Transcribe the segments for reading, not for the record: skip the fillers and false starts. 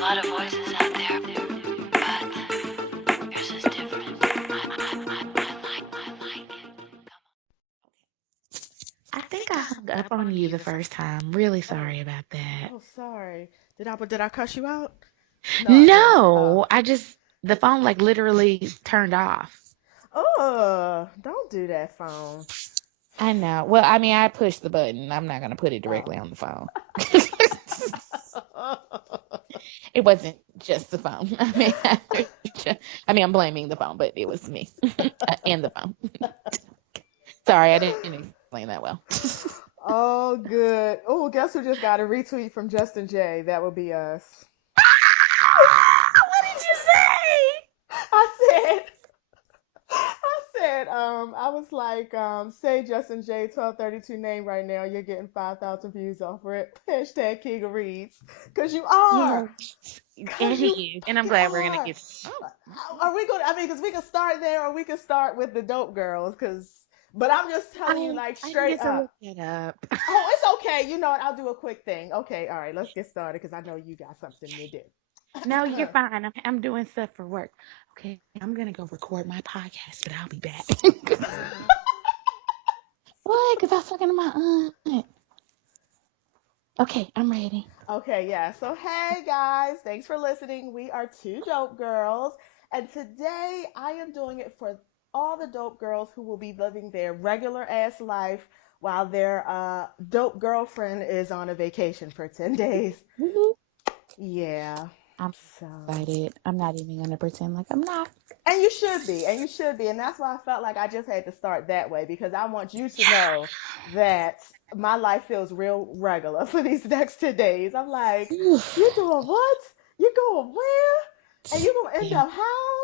a lot of voices out there, but yours is different. I like it. I think I hung up on you the first time. Really Oh, sorry about that. oh, sorry. Did I cuss you out? No, I didn't. Oh. No, the phone like literally turned off. Oh, don't do that, phone. I know. Well, I mean, I pushed the button. I'm not going to put it Oh. directly on the phone. It wasn't just the phone. I'm blaming the phone, but it was me and the phone. Sorry, I didn't explain that well. Oh, good. Oh, guess who just got a retweet from Justin J? That would be us. What did you say? I said, I was like, say JustinJ1232 name right now. You're getting 5,000 views off of it. Hashtag King of Reads. Because you are. Yeah, and Because he is, and I'm you glad we're gonna are. get. Oh, Are we going to, I mean, because we can start there or we can start with the dope girls. But I'm just telling you, like, I straight needed to up. look that up. Oh, it's okay. You know what? I'll do a quick thing. Okay, all right, let's get started because I know you got something to do. No, you're fine. I'm doing stuff for work. Okay, I'm gonna go record my podcast, but I'll be back. What? Because I was talking to my aunt. Okay, I'm ready. Okay, yeah. So, hey guys, thanks for listening. We are two dope girls, and today I am doing it for all the dope girls who will be living their regular ass life while their dope girlfriend is on a vacation for 10 days. Woo-hoo. Yeah. I'm So, excited. I'm not even gonna pretend like I'm not. and you should be, and you should be, and that's why I felt like I just had to start that way because I want you to know that my life feels real regular for these next 10 days. I'm like, you doing what? You going where? And you gonna end Yeah. up how?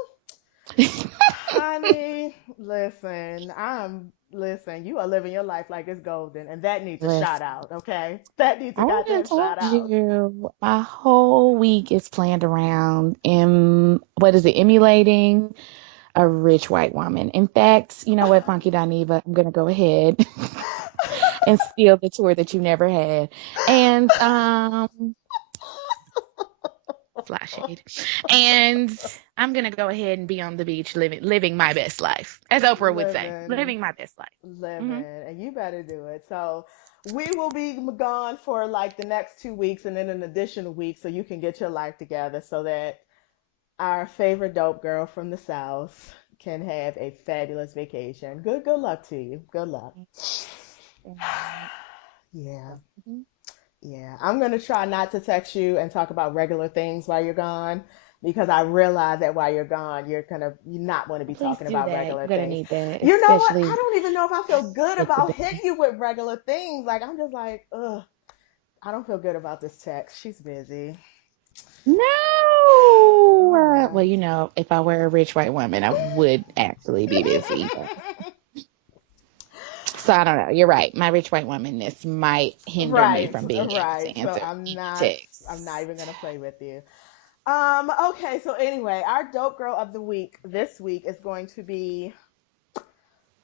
Honey, listen, listen, you are living your life like it's golden, and that needs a shout Listen, out, okay? That needs a I already goddamn shout told out. you my whole week is planned around what is it, emulating a rich white woman. In fact, you know what, Funky Dineva, I'm gonna go ahead and steal the tour that you never had. And fly shade. And I'm gonna go ahead and be on the beach living my best life. As Oprah would say. Living, Living my best life. Hmm. living, and you better do it. So we will be gone for like the next 2 weeks, and then an additional week, so you can get your life together, so that our favorite dope girl from the South can have a fabulous vacation. Good luck to you. Good luck. Yeah, yeah. I'm gonna try not to text you and talk about regular things while you're gone because I realize that while you're gone, you're not going to be Please talking do about that. regular You're gonna things. need that, You know what? I especially don't even know if I feel good with the about hitting baby. you with regular things. Like I'm just like, ugh, I don't feel good about this text. She's busy. No. Mm. Well, if I were a rich white woman, I would actually be busy. So I don't know. You're right. My rich white womanness might hinder me Right, from being able right. to So answer I'm any not. I'm not texts. even gonna play with you. Okay. So anyway, our dope girl of the week this week is going to be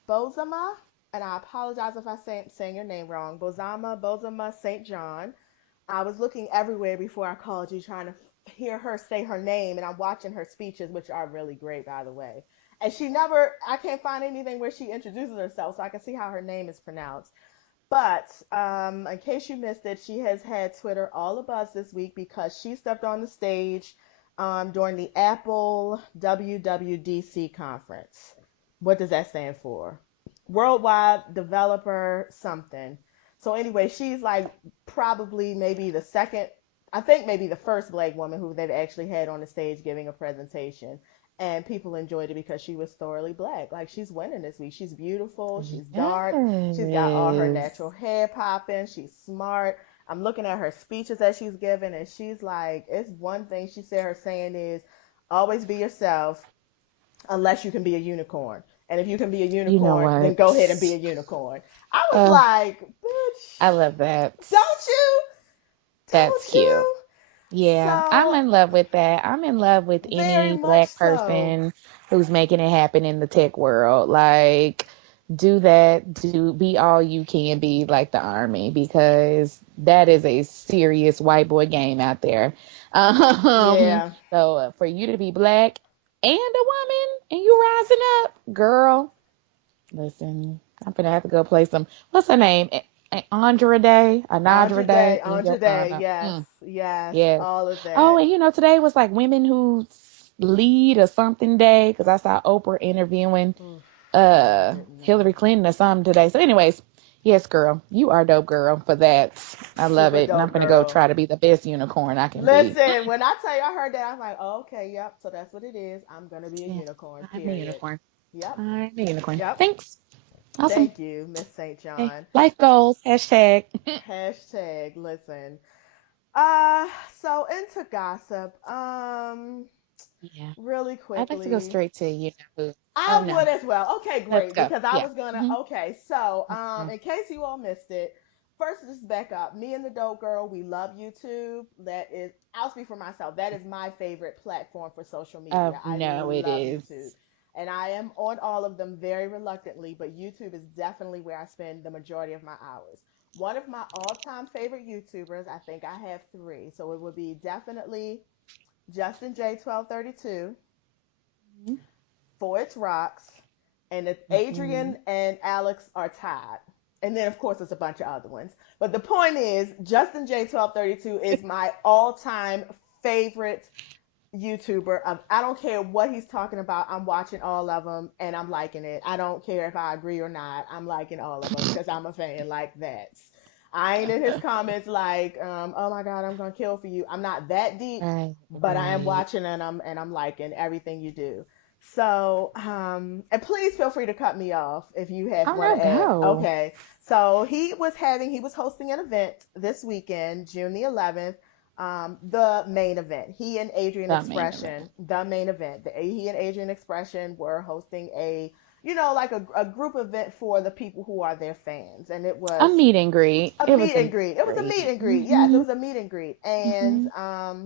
Bozoma, and I apologize if I saying your name wrong. Bozoma Saint John. I was looking everywhere before I called you, trying to hear her say her name, and I'm watching her speeches, which are really great, by the way. And I can't find anything where she introduces herself, so I can see how her name is pronounced. But in case you missed it, she has had Twitter all abuzz this week because she stepped on the stage during the Apple WWDC conference. What does that stand for? Worldwide Developer something. So anyway, she's like probably maybe the second, I think maybe the first black woman who they've actually had on the stage giving a presentation. And people enjoyed it because she was thoroughly black. Like she's winning this week. She's beautiful. She's dark. She's got all her natural Yes. hair popping. She's smart. I'm looking at her speeches that she's given, and she's like, it's one thing she said her saying is always be yourself unless you can be a unicorn. And if you can be a You know unicorn, then what? go ahead and be a unicorn. I was Uh, like, I bitch, love that. don't you? That's Don't cute. you? Yeah, I'm So, in love with that. I'm in love with very any much black so. person who's making it happen in the tech world. Like, do that. Be all you can be, like the army, because that is a serious white boy game out there. Yeah. For you to be black and a woman and you rising up, girl. Listen, I'm gonna have to go play some. What's her name? Andra Day, Anandra Day in your Andra Day, honor. yes, yes, Yes. all of Oh, that. and today was like Women Who Lead or something day, because I saw Oprah interviewing Oof, didn't know. Hillary Clinton or something today. So, anyways, yes, girl, you are dope, girl, for that. I love Super it, and I'm dope gonna go girl. try to be the best unicorn I can be. Listen, when I tell you I heard that, I was like, oh, okay, yep, so that's what it is. I'm gonna be a Yeah, unicorn, I'm a period. unicorn. Yep, I'm a unicorn. yep. Thanks. Awesome. Thank you, Miss St. Okay. John. Life goals. Hashtag. Hashtag, listen. Uh, so into gossip. Yeah. Really I'd like to go quickly. straight to who. Oh I no. would as well. Okay, Let's great. go. Because I Yeah. was gonna. Hmm. Okay, so Hmm. in case you all missed it, first just back up. Me and the Dope Girl, we love YouTube. That is, I'll speak for myself. That is my favorite platform for social Oh media. I no, it love is. YouTube, and I am on all of them very reluctantly. But YouTube is definitely where I spend the majority of my hours. One of my all-time favorite YouTubers, I think I have three, so it would be definitely JustinJ1232 for its rocks, and if Mm-hmm. Adrian and Alex are tied. And then, of course, there's a bunch of other ones. But the point is, Justin J1232 is my all time favorite YouTuber. I don't care what he's talking about. I'm watching all of them and I'm liking it. I don't care if I agree or not. I'm liking all of them because I'm a fan like that. I ain't in his comments like, oh my God, I'm gonna kill for you. I'm not that deep, Right, but I am right. watching and I'm liking everything you do. So, and please feel free to cut me off if you have Oh want no, to add. go. Okay. So he was hosting an event this weekend, June the 11th. The main event. He and Adrian The main event. Expression, the main event. He and Adrian Expression were hosting like a group event for the people who are their fans, and it A was meet and greet. a It was meet a and meet greet. It and was a meet greet. and greet. Yes, it Mm-hmm. was a meet and greet, and Mm-hmm.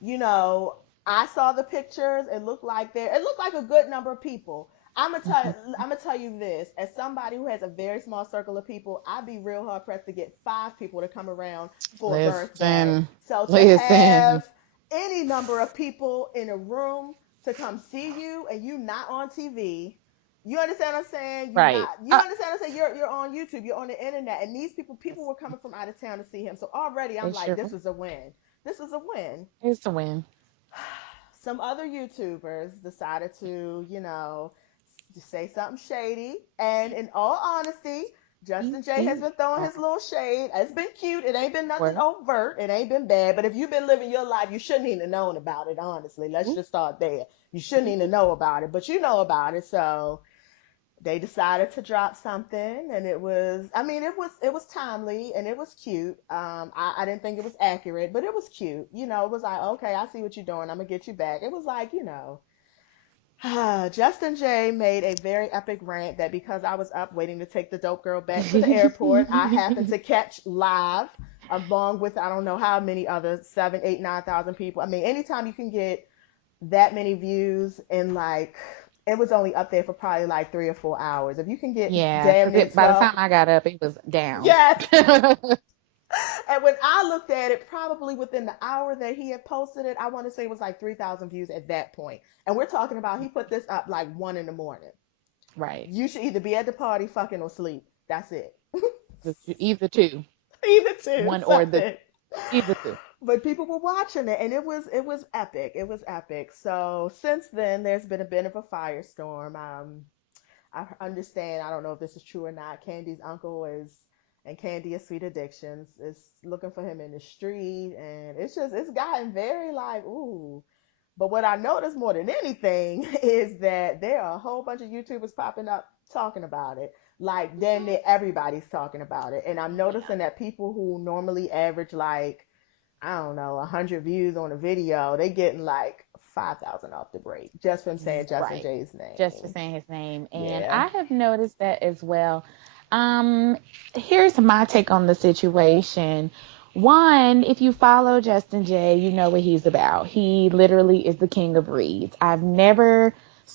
you know, I saw the pictures. It looked like a good number of people. Mm-hmm. I'm gonna tell you this. As somebody who has a very small circle of people, I'd be real hard pressed to get 5 people to come around for a birthday. Listen, So to listen. have any number of people in a room to come see you and you not on TV, you understand what I'm saying? Right. You understand what I'm saying? You're on YouTube, you're on the internet, and these people were coming from out of town to see him. So already I'm They like, sure this is a win. This is a win. it's a win. Some other YouTubers decided to, just say something shady. And in all honesty, Justin J has Easy. been throwing his little shade. It's been cute. It ain't been nothing Work. overt. It ain't been bad. But if you've been living your life, you shouldn't even have known about it, honestly. Let's just start there. You shouldn't even know about it, but you know about it. So they decided to drop something, and it was timely and it was cute. I didn't think it was accurate, but it was cute. It was like, okay, I see what you're doing. I'm gonna get you back. It was like, Justin J made a very epic rant that because I was up waiting to take the dope girl back to the airport, I happened to catch live along with I don't know how many other 7, 8, 9,000 people. I mean, anytime you can get that many views in like it was only up there for probably like 3 or 4 hours. If you can get Yeah, damn because near by the 12, time I got up, it was down. yes. And when I looked at it, probably within the hour that he had posted it, I want to say it was like 3,000 views at that point. And we're talking about he put this up like 1 in the morning. Right. You should either be at the party, fucking, or sleep. That's it. Either two. Either two, One or the something. either two. But people were watching it, and it was epic. It was epic. So since then, there's been a bit of a firestorm. I understand. I don't know if this is true or not. Candy's uncle and Candy is Sweet Addictions is looking for him in the street, and it's gotten very like ooh. But what I noticed more than anything is that there are a whole bunch of YouTubers popping up talking about it. Like damn near everybody's talking about it, and I'm Oh yeah. noticing that people who normally average like I don't know 100 views on a video, they getting like 5,000 off the break just from saying Justin Right. J's Just for name. saying his name. And Yeah. I have noticed that as well. Um, Here's my take on the situation. One, if you follow Justin J, you know what he's about. He literally is the king of reads. I've never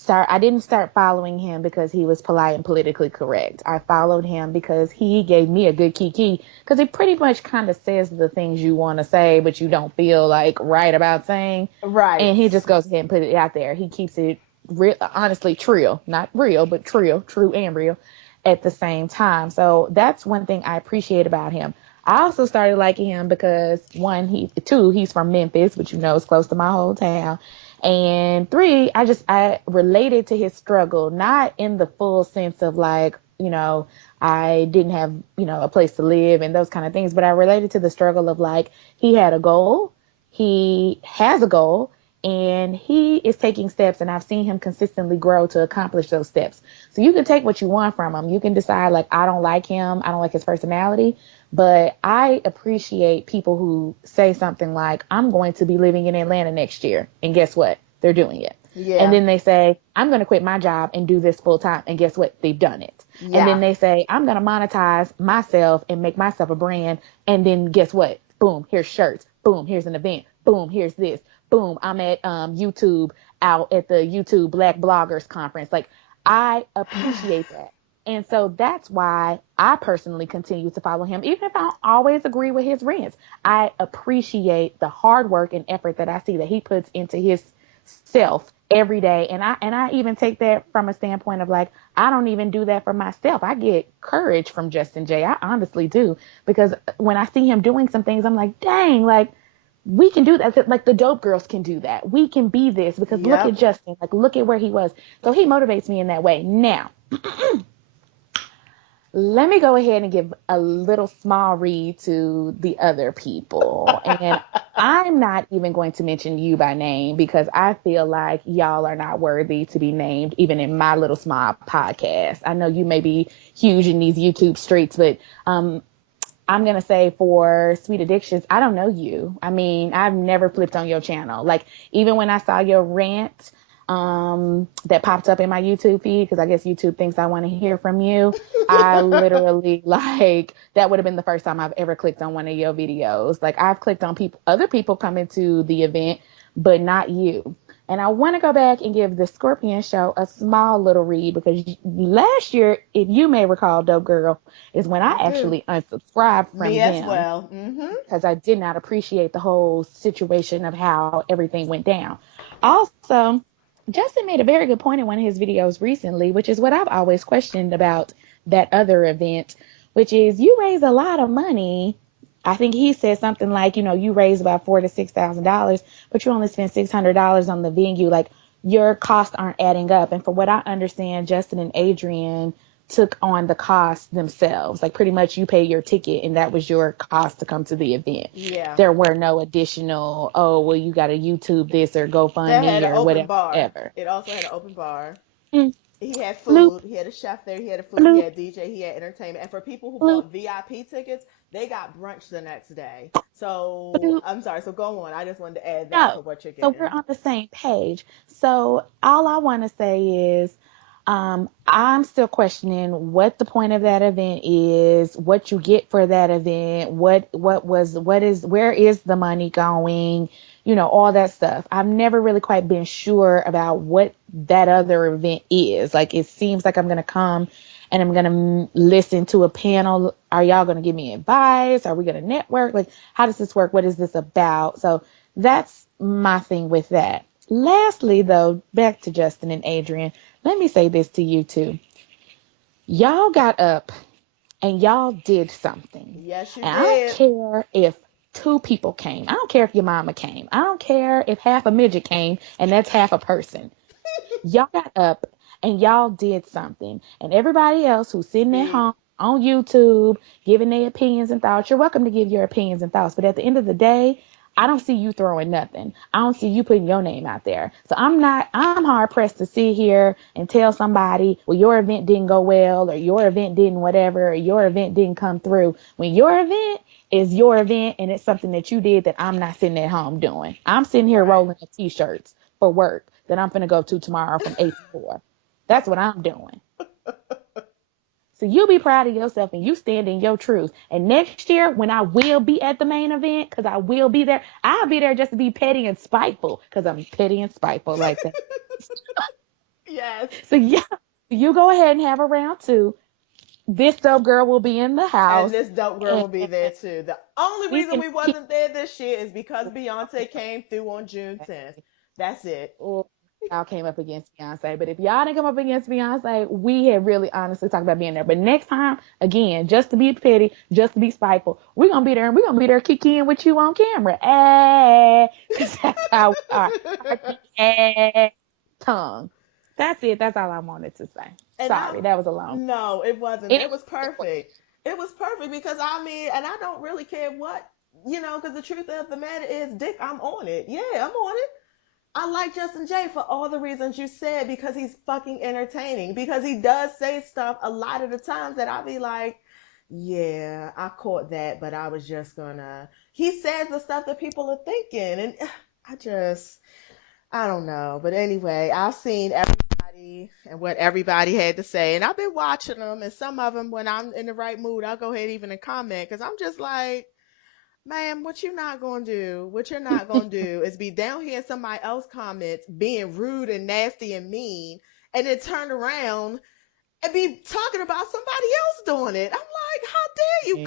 I didn't start following him because he was polite and politically correct. I followed him because he gave me a good kiki, because he pretty much kind of says the things you want to say, but you don't feel like right about saying. Right. And he just goes ahead and put it out there. He keeps it real, honestly, trill, not real, but trill, true and real at the same time. So that's one thing I appreciate about him. I also started liking him because he's from Memphis, which is close to my whole town. And three, I related to his struggle, not in the full sense of like, I didn't have, a place to live and those kind of things, but I related to the struggle of like, he had a goal, he has a goal, and he is taking steps, and I've seen him consistently grow to accomplish those steps. So you can take what you want from him. You can decide like, I don't like him, I don't like his personality, but I appreciate people who say something like, I'm going to be living in Atlanta next year. And guess what? They're doing it. Yeah. And then they say, I'm going to quit my job and do this full time. And guess what? They've done it. Yeah. And then they say, I'm going to monetize myself and make myself a brand. And then guess what? Boom, here's shirts. Boom, here's an event. Boom, here's this. Boom, I'm at YouTube, out at the YouTube Black Bloggers Conference. Like, I appreciate that. And so that's why I personally continue to follow him, even if I don't always agree with his rants. I appreciate the hard work and effort that I see that he puts into his self every day. And I even take that from a standpoint of like, I don't even do that for myself. I get courage from Justin J. I honestly do, because when I see him doing some things, I'm like, dang, like, we can do that. Like the dope girls can do that. We can be this, because look at Justin, like, look at where he was. So he motivates me in that way. Now, let me go ahead and give a little small read to the other people. And I'm not even going to mention you by name, because I feel like y'all are not worthy to be named, even in my little small podcast. I know you may be huge in these YouTube streets, but I'm going to say for Sweet Addictions, I don't know you. I mean, I've never flipped on your channel. Like, even when I saw your rant that popped up in my YouTube feed, because I guess YouTube thinks I want to hear from you, I literally, like, that would have been the first time I've ever clicked on one of your videos. Like, I've clicked on other people coming to the event, but not you. And I want to go back and give the Scorpion Show a small little read, because last year, if you may recall, Dope Girl, is when I actually unsubscribed from Me them. as well. Because I did not appreciate the whole situation of how everything went down. Also, Justin made a very good point in one of his videos recently, which is what I've always questioned about that other event, which is you raise a lot of money. I think he said something like, you raise about $4,000 to $6,000, but you only spend $600 on the venue. Like, your costs aren't adding up. And from what I understand, Justin and Adrian took on the cost themselves. Like, pretty much you pay your ticket and that was your cost to come to the event. Yeah. There were no additional, you got to YouTube this or GoFundMe or whatever. It also had an open bar. Mm. He had Bloop. food. He had a chef there. He had a food. Bloop. He had DJ. He had entertainment. And for people who bought VIP tickets, they got brunch the next day. So Bloop. I'm sorry. So go on. I just wanted to add that for what you're getting. So we're on the same page. So all I want to say is, I'm still questioning what the point of that event is, what you get for that event, where is the money going, all that stuff. I've never really quite been sure about what that other event is. Like, it seems like I'm going to come and I'm going to listen to a panel. Are y'all going to give me advice? Are we going to network? Like, how does this work? What is this about? So that's my thing with that. Lastly, though, back to Justin and Adrian, let me say this to you too. Y'all got up and y'all did something. Yes, you and did. I don't care if 2 people came. I don't care if your mama came. I don't care if half a midget came and that's half a person. Y'all got up and y'all did something. And everybody else who's sitting at home on YouTube giving their opinions and thoughts, you're welcome to give your opinions and thoughts. But at the end of the day, I don't see you throwing nothing. I don't see you putting your name out there. So I'm hard pressed to sit here and tell somebody, well, your event didn't go well, or your event didn't whatever, or your event didn't come through, when your event is your event and it's something that you did that I'm not sitting at home doing. I'm sitting here rolling up t-shirts for work that I'm going to go to tomorrow from 8 to 4. That's what I'm doing. So you be proud of yourself and you stand in your truth. And next year, when I will be at the main event, because I will be there, I'll be there just to be petty and spiteful, because I'm petty and spiteful like that. Yes. So yeah, you go ahead and have a round two. This dope girl will be in the And house, this dope girl and will be there too. The only we reason can we keep. wasn't there this year is because Beyonce came through on June 10th. That's it. Or y'all came up against Beyonce. But if y'all didn't come up against Beyonce, we had really honestly talked about being there. But next time, again, just to be petty, just to be spiteful, we're gonna be there and we're gonna be there kicking with you on camera. Because that's how we are. Tongue. That's it. That's all I wanted to say. And I, Sorry, that was a long. no, it wasn't. And It it was was perfect. It was perfect because I mean, and I don't really care what, because the truth of the matter is, Dick, I'm on it. Yeah, I'm on it. I like Justin J for all the reasons you said because he's fucking entertaining. Because he does say stuff a lot of the times that I'll be like, yeah, I caught that, but I was just gonna. He says the stuff that people are thinking, and I just, I don't know. But anyway, I've seen everybody and what everybody had to say, and I've been watching them. And some of them, when I'm in the right mood, I'll go ahead even and comment because I'm just like, ma'am, what you're not gonna do, what you're not gonna do is be down here in somebody else comments being rude and nasty and mean, and then turn around and be talking about somebody else doing it. I'm like, how dare you?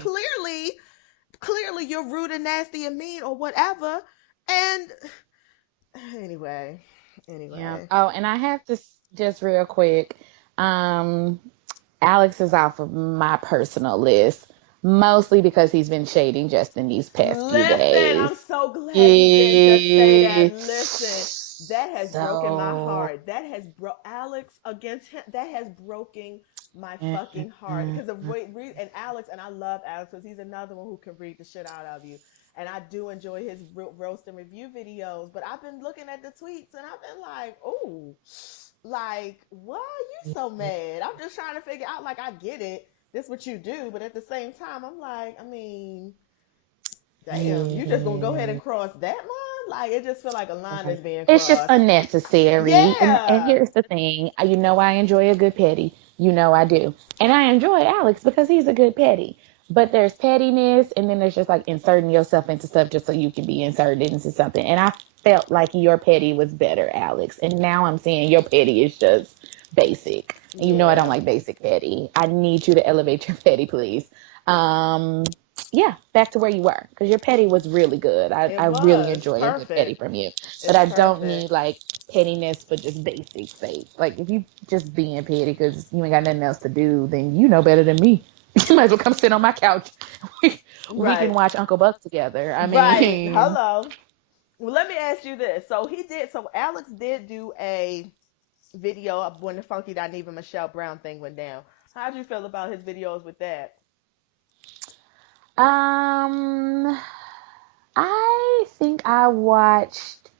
Clearly you're rude and nasty and mean or whatever. And anyway, yeah. anyway. Oh, and I have to just real quick. Um, Alex is off of my personal list, mostly because he's been shading Justin these past few Listen, I'm days. so glad you didn't just say that. Yeah. Listen, that has broken my So, heart. That has Alex against him. That has broken my mm, fucking heart mm, because of mm. and Alex, and I love Alex because he's another one who can read the shit out of you. And I do enjoy his roast and review videos. But I've been looking at the tweets and I've been like, oh, like, why are you so mad? I'm just trying to figure out. Like, I get it. This is what you do, but at the same time, I'm like, I mean, damn, you just gonna go ahead and Yeah. cross that line? Like it just feel like a line is being It's just crossed. unnecessary. And Yeah. here's the thing. You know I enjoy a good petty. You know I do. And I enjoy Alex because he's a good petty. But there's pettiness and then there's just like inserting yourself into stuff just so you can be inserted into something. And I felt like your petty was better, Alex. And now I'm saying your petty is just basic. And you know I don't Yeah. like basic petty. I need you to elevate your petty, please. Um yeah, back to where you were because your petty was really good. It I really was enjoy a good petty perfect. from you, but It's I don't perfect. need like pettiness for just basic sake. Like if you just being petty because you ain't got nothing else to do, then you know better than me. You might as well come sit on my couch. We can Right. watch Uncle Buck together. I Right. mean, Hello. Well, let me ask you this. So he did. So Alex did do a video of when the Funky Dineva Michelle Brown thing went down. How'd you feel about his videos with that? um, I think I watched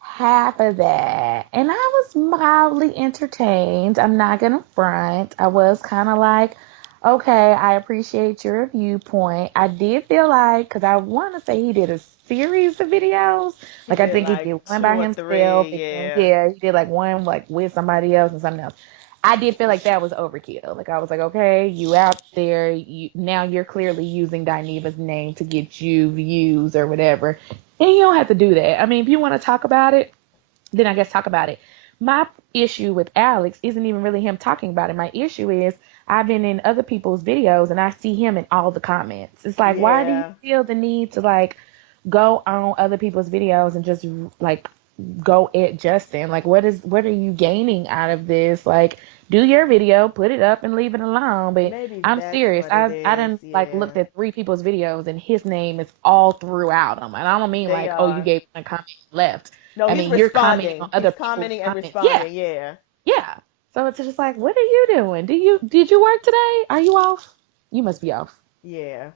half of that and I was mildly entertained. I'm not gonna front. I was kind of like, okay, I appreciate your viewpoint. I did feel like, because I want to say he did a series of videos. He Like I did think he like did one two by or himself, three. and then Yeah. yeah, he did like one like with somebody else and something else. I did feel like that was overkill. Like I was like, okay, you out there, you now you're clearly using Dineva's name to get you views or whatever. And you don't have to do that. I mean, if you want to talk about it, then I guess talk about it. My issue with Alex isn't even really him talking about it. My issue is I've been in other people's videos and I see him in all the comments. It's like, why do you Yeah. feel the need to like go on other people's videos and just like go at Justin? Like, what are you gaining out of this? Like, do your video, put it up, and leave it alone. But Maybe I'm that's serious. what it I is. done like looked Yeah. at three people's videos and his name is all throughout them. And I don't mean They like, oh, you are. gave one comment and left. No, I he's mean, you're commenting on responding. other He's people's commenting and comments. Yeah, responding. Yeah. yeah. So it's just like, what are you doing? Did you work today? Are you off? You must be off. Yeah.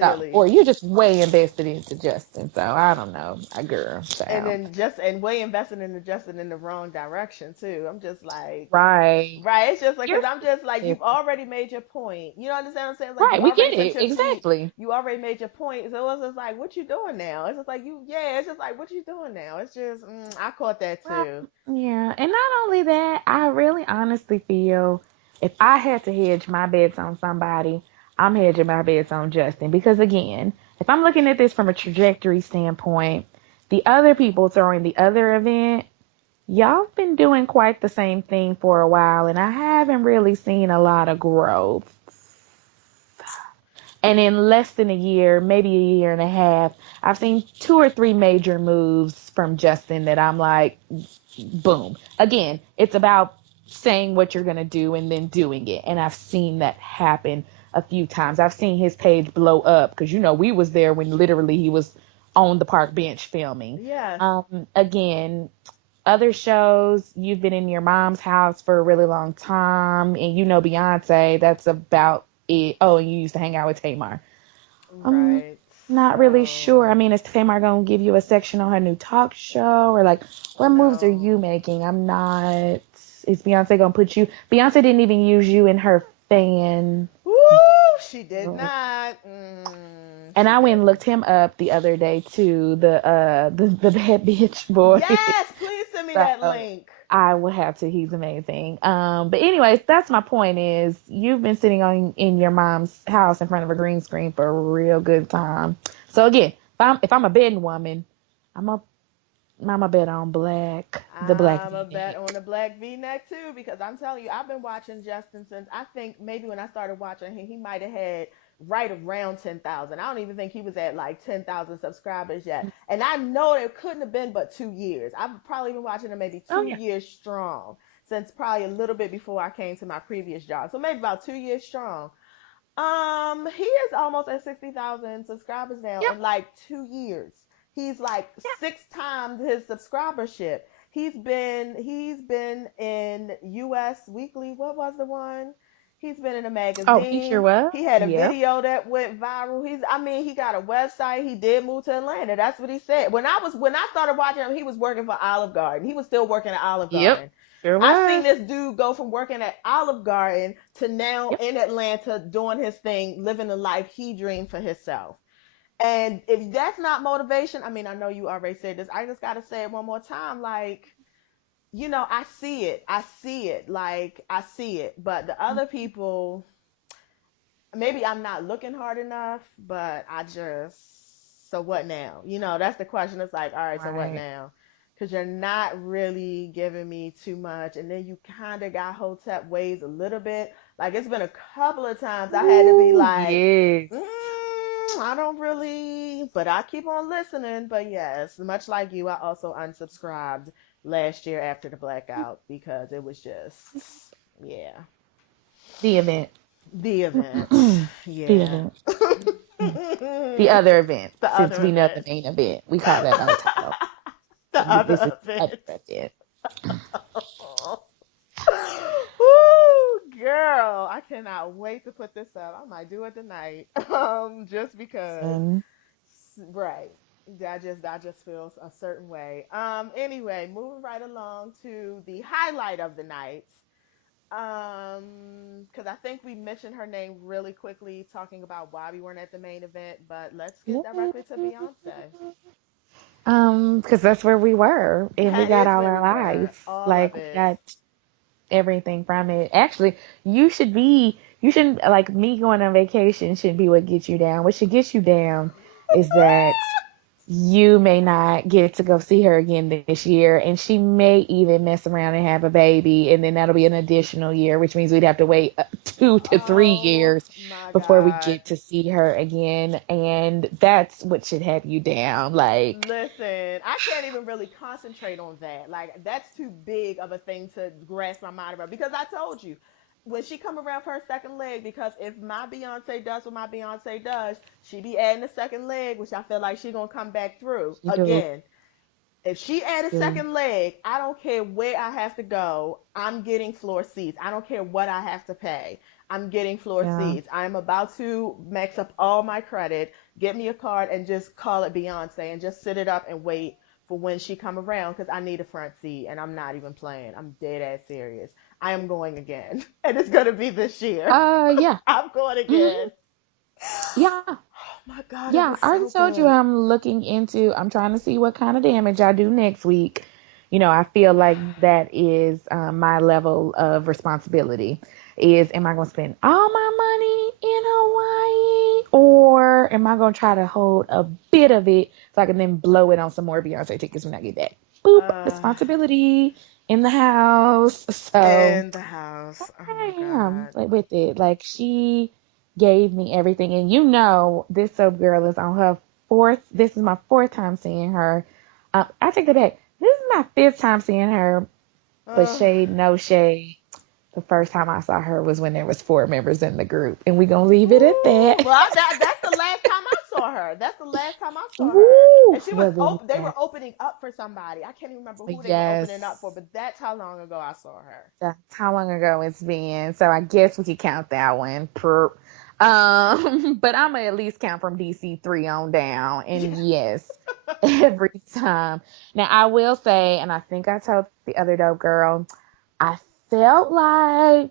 So, or Clearly. you're just way invested into Justin. So I don't know, a girl, And child. then just and way investing in adjusting in the wrong direction too. I'm just like, Right. right. It's just like You're because I'm just like you've already made your point. You know understand what I'm saying? It's like right. you We already get sent it your tweet. exactly. You already made your point. So it's just like, what you doing now? It's just like you, yeah. It's just like what you doing now. It's just I caught that Well, too. yeah, and not only that, I really honestly feel if I had to hedge my bets on somebody, I'm hedging my bets on Justin because again, if I'm looking at this from a trajectory standpoint, the other people throwing the other event, y'all been doing quite the same thing for a while, and I haven't really seen a lot of growth. And in less than a year, maybe a year and a half, I've seen two or three major moves from Justin that I'm like, boom. Again, it's about saying what you're going to do and then doing it. And I've seen that happen a few times. I've seen his page blow up because, we was there when literally he was on the park bench filming. Yes. Again, other shows, you've been in your mom's house for a really long time, and Beyonce, that's about it. Oh, and you used to hang out with Tamar. Um, Right. Not really sure. I So, mean, is Tamar gonna give you a section on her new talk show, or like, what moves are you no. making? I'm not. Is Beyonce gonna put you? Beyonce didn't even use you in her fan. Woo! She did not. And She I went and didn't. looked him up the other day too. The bad bitch boy. Yes, please send me that So link. I will have to. He's amazing. But anyways, that's my point. Is you've been sitting on in your mom's house in front of a green screen for a real good time. So again, if I'm a betting woman, I'm a I'm a bet on the black I'm a bet V-neck. on the black V-neck too because I'm telling you, I've been watching Justin since I think maybe when I started watching him, he might have had right around 10,000. I don't even think he was at like 10,000 subscribers yet. And I know it couldn't have been but 2 years. I've probably been watching him maybe Oh two yeah. years strong since probably a little bit before I came to my previous job. So maybe about 2 years strong. He is almost at 60,000 subscribers now Yep. in like 2 years. He's like Yeah. 6 times his subscribership. He's been in U.S. Weekly. What was the one? He's been in a Oh, he sure magazine. was. He had a Yep. video that went viral. He got a website. He did move to Atlanta. That's what he said. When I started watching him, he was working for Olive Garden. He was still working at Olive Yep. Garden. Sure I seen was. this dude go from working at Olive Garden to now Yep. in Atlanta doing his thing, living the life he dreamed for himself. And if that's not motivation, I mean, I know you already said this. I just got to say it one more time. Like, I see it. I see it. Like, I see it. But the other people, maybe I'm not looking hard enough, but so what now? That's the question. It's like, all right, so what Right. now? Because you're not really giving me too much. And then you kind of got Hotep ways a little bit. Like, it's been a couple of times I had to be Ooh, like, yes. I don't really, but I keep on listening. But yes, much like you, I also unsubscribed last year after the blackout because it was just, yeah, The event. the event. The Yeah. event. The The other event, since other we know event. the main event. We call that by the title. The This is other the other event. event. Woo, girl, I cannot wait to put this up. I might do it tonight. Just because. Listen. Right. That just feels a certain way. Anyway, moving right along to the highlight of the night. Because I think we mentioned her name really quickly, talking about why we weren't at the main event, but let's get directly to Beyonce. Because that's where we were, and we That got is all where our we were. life. All Like of we it. got everything from it. Actually, you shouldn't like me going on vacation shouldn't be what gets you down. What should get you down is that you may not get to go see her again this year, and she may even mess around and have a baby, and then that'll be an additional year, which means we'd have to wait 2 to 3 years Oh my before we God. get to see her again, and that's what should have you down. Like, Listen, I can't even really concentrate on that. Like that's too big of a thing to grasp my mind around because I told you when she come around for her second leg because if my Beyonce does what my Beyonce does, she be adding a second leg, which I feel like she gonna come back through you do, again. If she add a do, second leg, I don't care where I have to go. I'm getting floor seats. I don't care what I have to pay. I'm getting floor yeah. seats. I'm about to max up all my credit, get me a card, and just call it Beyonce and just sit it up and wait for when she come around because I need a front seat and I'm not even playing. I'm dead ass serious. I am going again, and it's gonna be this year. Yeah. I'm going Hmm. again. Yeah. Oh my god, it Yeah, was I already so told you good. I'm trying to see what kind of damage I do next week. I feel like that is my level of responsibility. Am I going to spend all my money in Hawaii, or am I going to try to hold a bit of it so I can then blow it on some more Beyonce tickets when I get back? boop, Uh, responsibility in the house. So in the house. Oh I my am God. like with it. Like she gave me everything, and this soap girl is on her fourth. This is my fourth time seeing her. I take that back. This is my fifth time seeing her, but Uh, shade, no shade. The first time I saw her was when there was four members in the group, and we gonna leave it at Woo! that. Well, that's the last time I saw her. That's the last time I saw her. Woo! And she was Was it they were that? opening up for somebody. I can't even remember who they were opening up for, Yes. but that's how long ago I saw her. That's how long ago it's been. So I guess we could count that one. Perp. But I'm gonna at least count from DC 3 on down. And yes, every time. Now I will say, and I think I told the other dope girl, I felt like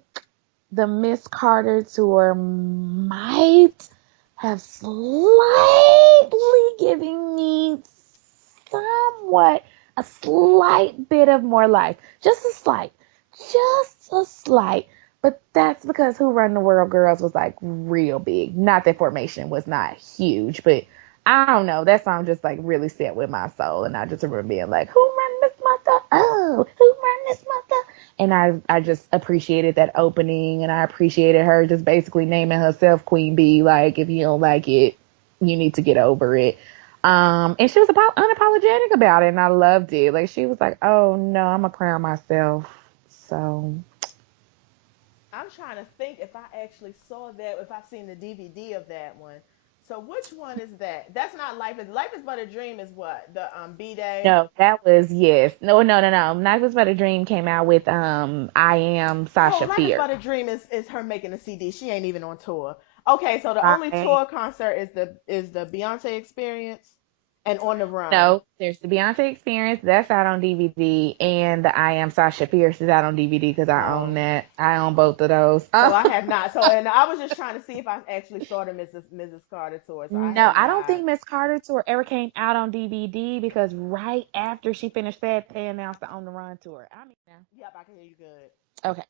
the Miss Carter tour might have slightly giving me somewhat a slight bit of more life. Just a slight. But that's because Who Run the World Girls was like real big. Not that Formation was not huge, but I don't know. That song just like really set with my soul. And I just remember being like, Who run this mother? Oh, who run this mother? And I just appreciated that opening, and I appreciated her just basically naming herself Queen Bee. Like, if you don't like it, you need to get over it. And she was about unapologetic about it, and I loved it. Like, she was like, "Oh no, I'm gonna crown myself." So I'm trying to think if I actually saw that, if I've seen the DVD of that one. So which one is that? That's not Life is But a Dream is what? The B Day. no, that was yes. No. Night Was But a Dream came out with I Am Oh, Sasha Life is Fierce. But a Dream is her making a CD. She ain't even on tour. Okay, so the only Right. tour concert is the Beyonce Experience and On the Run. No, there's the Beyonce Experience that's out on DVD, and the I Am Sasha Fierce is out on DVD because I own Oh, that. I own both of those. so I have not. So and I was just trying to see if I actually saw the Mrs. Carter tour. So I No, have I don't not. think Miss Carter tour ever came out on DVD because right after she finished that, they announced the On the Run tour. I mean, Yep, I can hear you good. okay.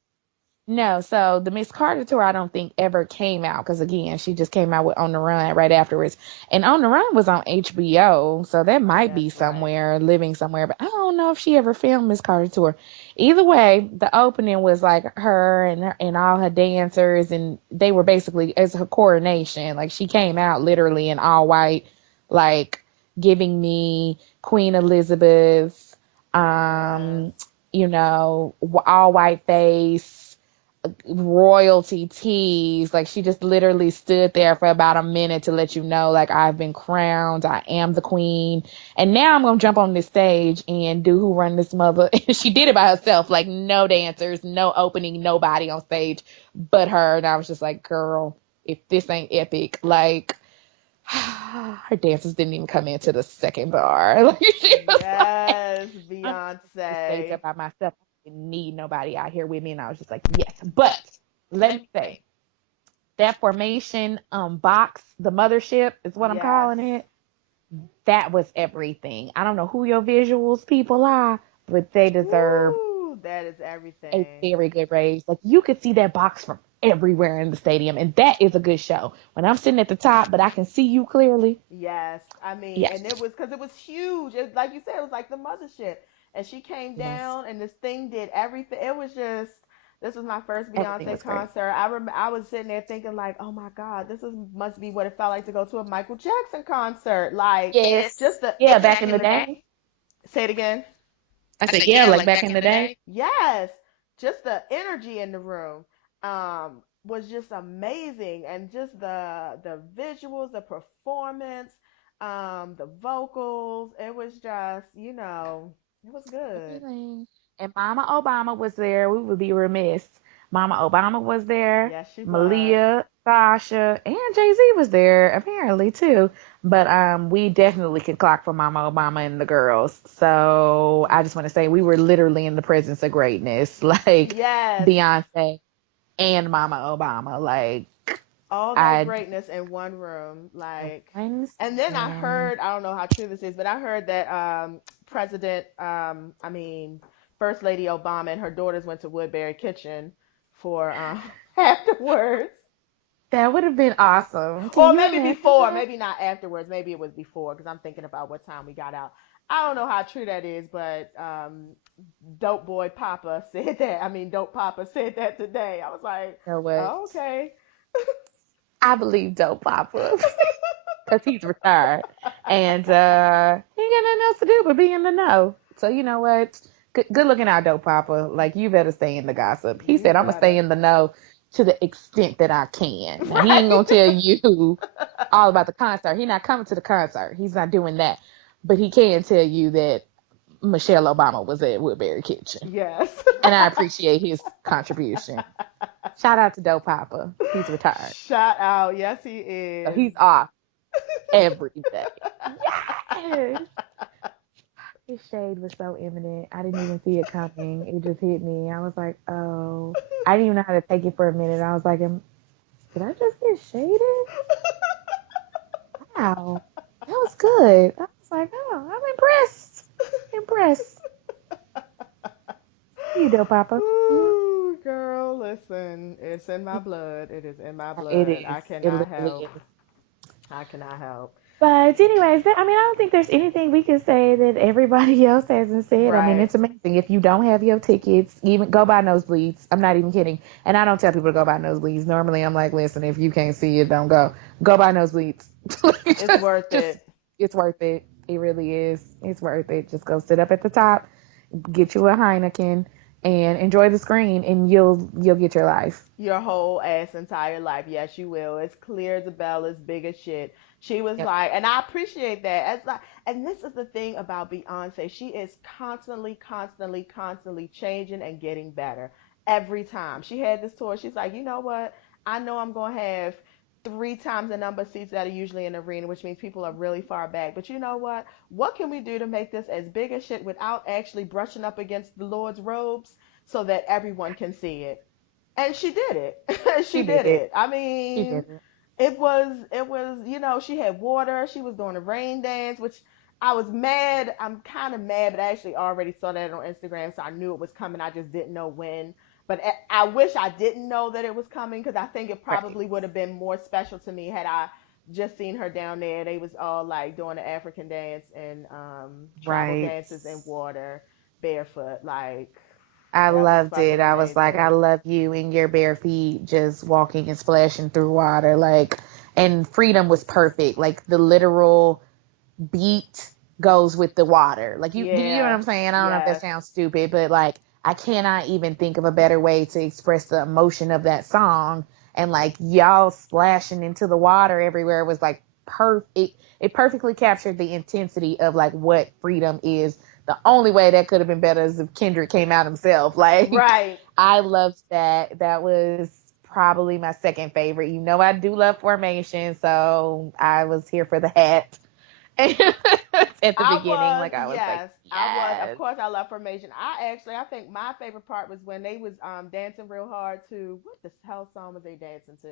No, so the Miss Carter tour I don't think ever came out because again she just came out with On the Run right afterwards, and On the Run was on HBO, so that Oh, might be that's right. somewhere living somewhere, but I don't know if she ever filmed Miss Carter tour. Either way, the opening was like her and all her dancers, and they were basically as her coronation. Like she came out literally in all white, like giving me Queen Elizabeth, Yes. um, all white face royalty tease. Like she just literally stood there for about a minute to let you know, like, I've been crowned, I am the queen, and now I'm gonna jump on this stage and do Who Run This Mother. And she did it by herself, like no dancers, no opening, nobody on stage but her. And I was just like, girl, if this ain't epic, like her dancers didn't even come into the second bar. Like she was like, Yes, I'm the stage Beyonce. up by myself. I didn't need nobody out here with me. And I was just like, yes. But let me say, that formation box, the mothership is what I'm Yes. calling it. That was everything. I don't know who your visuals people are, but they deserve Woo, that is a everything. very good raise. Like you could see that box from everywhere in the stadium, and that is a good show. When I'm sitting at the top, but I can see you clearly. Yes, I mean, Yes. and it was because it was huge. It, like you said, it was like the mothership, and she came Yes. down, and this thing did everything. It was just. This was my first Everything Beyonce was great. concert. I was sitting there thinking like, oh my God, this is must be what it felt like to go to a Michael Jackson concert. Like Yes. just the Yeah, back in the day. say it again. I said, yeah, like back in the day. Yes, just the energy in the room was just amazing, and just the visuals, the performance, the vocals. It was just, it was good. Everything. And Mama Obama was there. We would be remiss. Mama Obama was there. Yes, she was. Malia, Sasha, and Jay-Z was there apparently too. But we definitely can clock for Mama Obama and the girls. So I just want to say we were literally in the presence of greatness. Like Yes, Beyonce and Mama Obama. Like all that I greatness in one room, at like. one And then I stand. heard, I don't know how true this is, but I heard that President, I mean, First Lady Obama and her daughters went to Woodbury Kitchen for afterwards. That would have been awesome. Can Or you maybe imagine before, that? maybe not afterwards, maybe it was before, because I'm thinking about what time we got out. I don't know how true that is, but Dope Boy Papa said that. I mean, Dope Papa said that today. I was like, You know what? oh, okay. I believe Dope Papa because he's retired and he ain't got nothing else to do but be in the know. So you know what? Good looking out, Dope Papa. Like you better stay in the gossip. He You said, "I'm gonna stay better. in the know to the extent that I can." Now he ain't Right. gonna tell you all about the concert. He's not coming to the concert. He's not doing that. But he can tell you that Michelle Obama was at Woodbury Kitchen, Yes. and I appreciate his contribution. Shout out to Dope Papa. He's retired, Shout out. Yes, he so is. he's off every day. Yes. His shade was so imminent. I didn't even see it coming. It just hit me. I was like, oh. I didn't even know how to take it for a minute. I was like, did I just get shaded? Wow. That was good. I was like, oh, I'm impressed. Impressed. You do, Papa. Mm, Ooh, girl, listen. It's in my blood. It is in my it blood. is. I It cannot literally help. is. I cannot help. But anyways, I mean, I don't think there's anything we can say that everybody else hasn't said. I mean, Right. it's amazing. If you don't have your tickets, even go buy nosebleeds. I'm not even kidding. And I don't tell people to go buy nosebleeds. Normally, I'm like, listen, if you can't see it, don't go. Go buy nosebleeds. It's worth just, it. it's worth it. It really is. It's worth it. Just go sit up at the top, get you a Heineken, and enjoy the screen, and you'll get your life. Your whole ass entire life. Yes, you will. It's clear as a bell. It's big as shit. She was Yep. like, and I appreciate that. As like, and this is the thing about Beyonce. She is constantly, constantly, constantly changing and getting better every time. She had this tour. She's like, you know what? I know I'm gonna have three times the number of seats that are usually in the arena, which means people are really far back. But you know what? What can we do to make this as big as shit without actually brushing up against the Lord's robes so that everyone can see it? And she did it. She She did did it. it. I She mean, did it. it was, she had water, she was doing a rain dance, which I was mad. I'm kind of mad, but I actually already saw that on Instagram, so I knew it was coming. I just didn't know when. But I wish I didn't know that it was coming because I think it Right. probably would have been more special to me had I just seen her down there. They was all like doing the African dance and tribal Right. dances in water, barefoot. Like I that was loved it. fucking I was like, I amazing. love you in your bare feet, just walking and splashing through water. Like, and freedom was perfect. Like, the literal beat goes with the water. Like, you know what Yeah. I'm saying? I don't know if that Yes. sounds stupid, but like, I cannot even think of a better way to express the emotion of that song. And like, y'all splashing into the water everywhere was like perfect. It perfectly captured the intensity of like what freedom is. The only way that could have been better is if Kendrick came out himself. Like, Right. I loved that. That was probably my second favorite. You know, I do love Formation, so I was here for the hat. At the I beginning, was, like I was like, yes, I was. Of yes. course, I love Formation. I think my favorite part was when they was dancing real hard to what the hell song was they dancing to?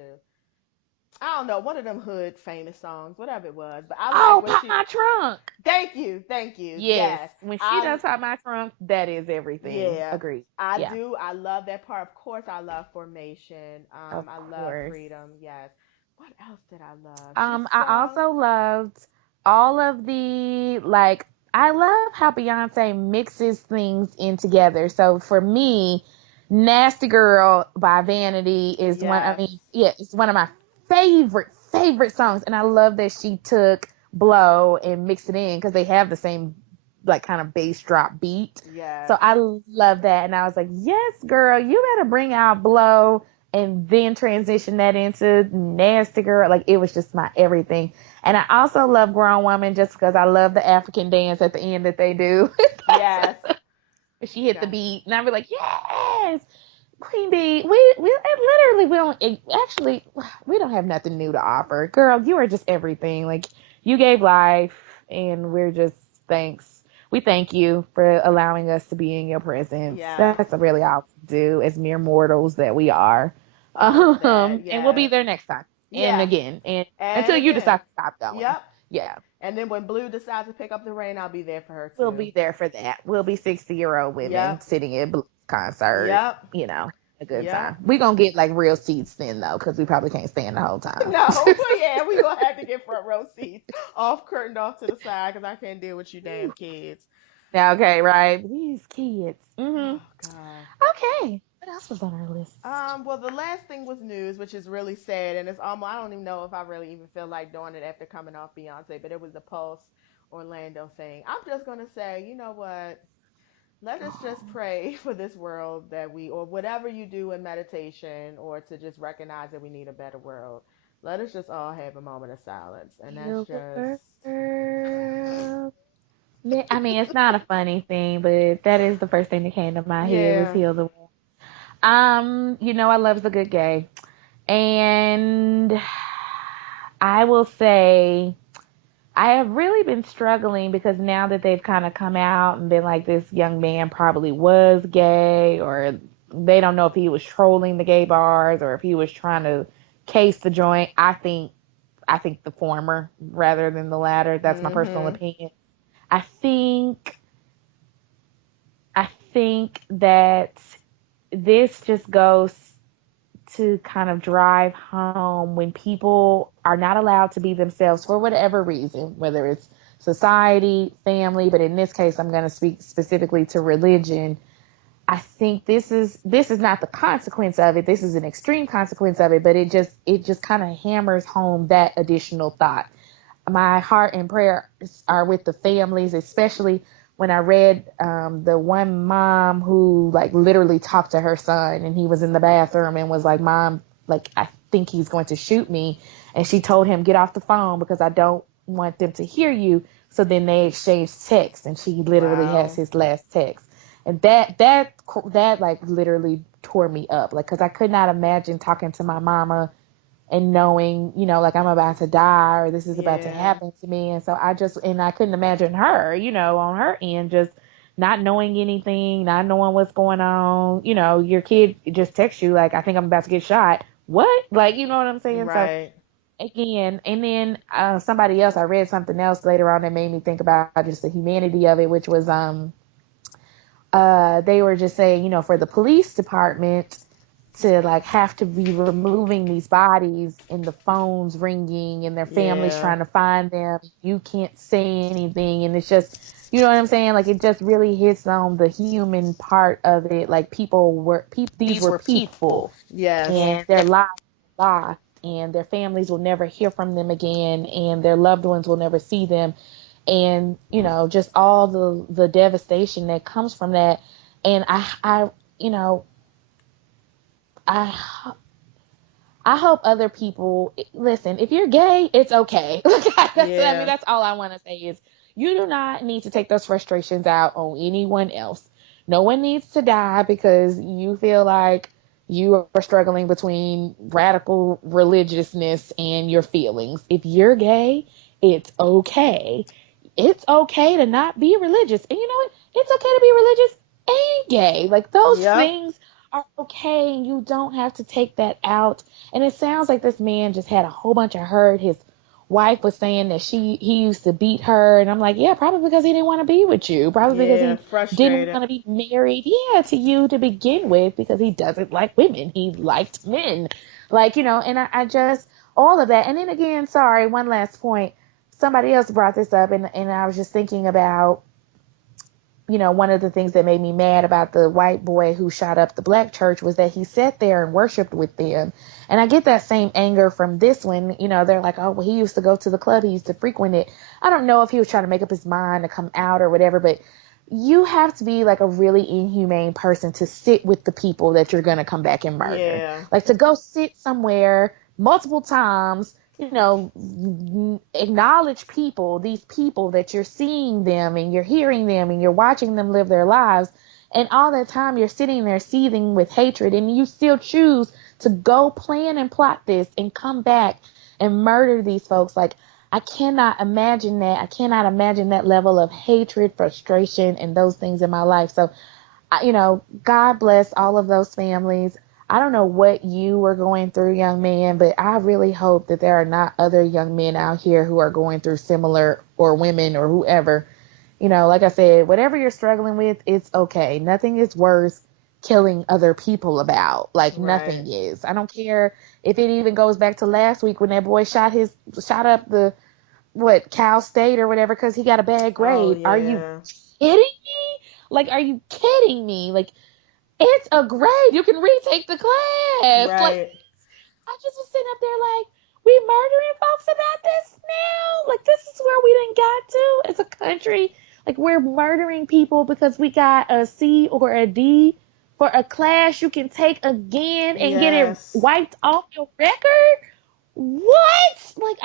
I don't know, one of them hood famous songs, whatever it was. But I like Oh, when pop she. my trunk. Thank you. Yes. Yes, When she I does pop my trunk, that is everything. yeah, Agreed. I Yeah. do. I love that part. Of course, I love Formation. Of I love course. Freedom. Yes. What else did I love? She I sung. also loved all of the like I love how Beyonce mixes things in together. So for me, Nasty Girl by Vanity is one I Yes. mean, yeah, it's one of my favorite songs. And I love that she took Blow and mixed it in because they have the same like kind of bass drop beat. Yes. So I love that. And I was like, yes, girl, you better bring out Blow and then transition that into Nasty Girl. Like it was just my everything. And I also love Grown Woman just because I love the African dance at the end that they do. Yes. She hit the Yes. beat, and I'd be like, yes, Queen Bee. We it literally we don't actually we don't have nothing new to offer, girl. You are just everything. Like you gave life, and we're just thanks. We thank you for allowing us to be in your presence. Yes. That's really all we do as mere mortals that we are. Love that. And we'll be Yes. there next time, and Yeah. again, and And until you decide again. to stop going. Yep. Yeah, And then when Blue decides to pick up the reign, I'll be there for her we'll too. be there for that. We'll be 60-year-old women Yep. sitting at Blue's concert, Yep. you know. a good Yep. time. We gonna get like real seats then though, because we probably can't stand the whole time. No, but yeah, we gonna have to get front row seats, off curtained off to the side, because I can't deal with you damn kids. Yeah, okay, right. These kids. Oh God. Okay. What else was on our list? Well, the last thing was news, which is really sad, and it's almost, I don't even know if I really even feel like doing it after coming off Beyonce, but it was the Pulse Orlando thing. I'm just gonna say, you know what? Let us just Oh, pray for this world that we, or whatever you do in meditation, or to just recognize that we need a better world. Let us just all have a moment of silence, and that's heal the just world. I mean, it's not a funny thing, but that is the first thing that came to my head was yeah, heal the world. I love the good gay. And I will say I have really been struggling because now that they've kind of come out and been like this young man probably was gay, or they don't know if he was trolling the gay bars or if he was trying to case the joint. I think the former rather than the latter. That's my personal mhm, opinion. I think I think that this just goes to kind of drive home when people are not allowed to be themselves for whatever reason, whether it's society, family, but in this case, I'm going to speak specifically to religion. I think this is not the consequence of it. This is an extreme consequence of it, but it just kind of hammers home that additional thought. My heart and prayer are with the families, especially when I read the one mom who like literally talked to her son, and he was in the bathroom and was like, "Mom, like I think he's going to shoot me," and she told him, "Get off the phone because I don't want them to hear you." So then they exchanged texts, and she literally has wow, his last text, and that like literally tore me up, like because I could not imagine talking to my mama and knowing, like I'm about to die or this is about to yeah, happen to me. And so I couldn't imagine her, on her end, just not knowing anything, not knowing what's going on. Your kid just texts you, like, I think I'm about to get shot. What? Like, you know what I'm saying? So right, again, and then somebody else, I read something else later on that made me think about just the humanity of it, which was, they were just saying, for the police department, to like have to be removing these bodies and the phones ringing and their families yeah, trying to find them. You can't say anything. And it's just, you know what I'm saying? Like it just really hits on the human part of it. Like these were people yes, and their lives were lost and their families will never hear from them again and their loved ones will never see them. And, just all the devastation that comes from that. And you know, I I hope other people listen. If you're gay, it's okay. yeah, That's all I want to say is you do not need to take those frustrations out on anyone else. No one needs to die because you feel like you are struggling between radical religiousness and your feelings. If you're gay, it's okay. It's okay to not be religious. And you know what? It's okay to be religious and gay. Like those yep, things are okay. And you don't have to take that out. And it sounds like this man just had a whole bunch of hurt. His wife was saying that he used to beat her, and I'm like, yeah, probably because he didn't want to be with you, probably because yeah, he didn't frustrated, want to be married, yeah, to you to begin with, because he doesn't like women, he liked men, like and I just all of that. And then again, sorry, one last point. Somebody else brought this up, and I was just thinking about one of the things that made me mad about the white boy who shot up the black church was that he sat there and worshiped with them. And I get that same anger from this one. They're like, oh, well, he used to go to the club. He used to frequent it. I don't know if he was trying to make up his mind to come out or whatever, but you have to be like a really inhumane person to sit with the people that you're going to come back and murder. yeah, Like to go sit somewhere multiple times, acknowledge people, these people that you're seeing them and you're hearing them and you're watching them live their lives. And all that time you're sitting there seething with hatred and you still choose to go plan and plot this and come back and murder these folks. Like, I cannot imagine that. I cannot imagine that level of hatred, frustration, and those things in my life. So, God bless all of those families. I don't know what you were going through, young man, but I really hope that there are not other young men out here who are going through similar, or women or whoever. Like I said, whatever you're struggling with, it's okay. Nothing is worse killing other people about. Like Right. nothing is. I don't care if it even goes back to last week when that boy shot up the Cal State or whatever because he got a bad Oh grade. Are you yeah. kidding me? Like, are you kidding me? Like, it's a grade. You can retake the class. Like, Right. I just was sitting up there like, we murdering folks about this now? Like, this is where we didn't got to as a country. Like, we're murdering people because we got a C or a D for a class you can take again and get it Yes. wiped off your record? What? Like,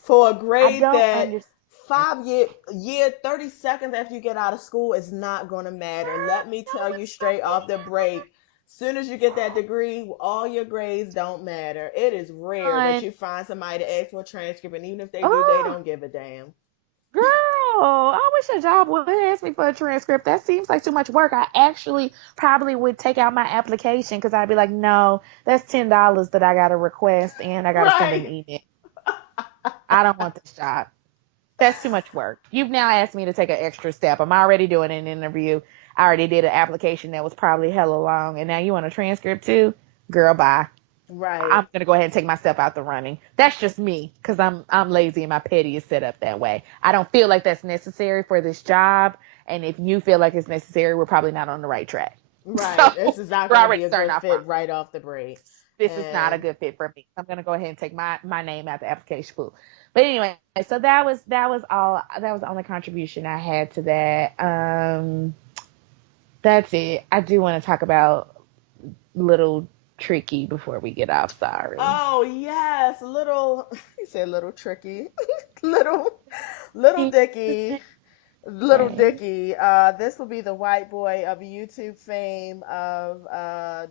For a I grade don't that understand. 5 year 30 seconds after you get out of school is not going to matter. Let me tell you straight off the break. Soon as you get that degree, all your grades don't matter. It is rare that Son, you find somebody to ask for a transcript, and even if they do, they oh, don't give a damn. girl, I wish a job would ask me for a transcript. That seems like too much work. I actually probably would take out my application because I'd be like, no, that's $10 that I got to request and I got to send an Right. email. I don't want this job. That's too much work. You've now asked me to take an extra step. I'm already doing an interview. I already did an application that was probably hella long, and now you want a transcript too? Girl, bye. Right. I'm gonna go ahead and take myself out the running. That's just me, because I'm lazy and my petty is set up that way. I don't feel like that's necessary for this job, and if you feel like it's necessary, we're probably not on the right track. So Right. This is not we're going to be already a starting good off wrong. fit right off the break. This is not a And good fit for me. I'm gonna go ahead and take my name out the application pool. But anyway, so that was all. That was the only contribution I had to that. That's it. I do want to talk about Little Tricky before we get off. Sorry. oh yes, little you said little tricky. little little Dicky. Little Dicky. This will be the white boy of YouTube fame of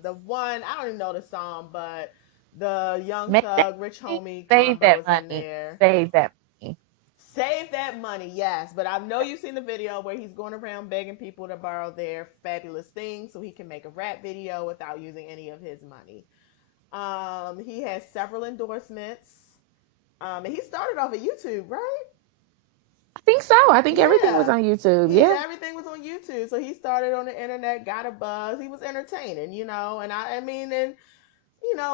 the one, I don't even know the song, but the Young Maybe Thug Rich Homie save combo that is in money. there. Save that money. Save that money, yes. But I know you've seen the video where he's going around begging people to borrow their fabulous things so he can make a rap video without using any of his money. He has several endorsements. And he started off at YouTube, right? I think so. I think everything was Yeah. on YouTube. Yeah, Yeah. everything was on YouTube. So he started on the internet, got a buzz. He was entertaining, and I mean, and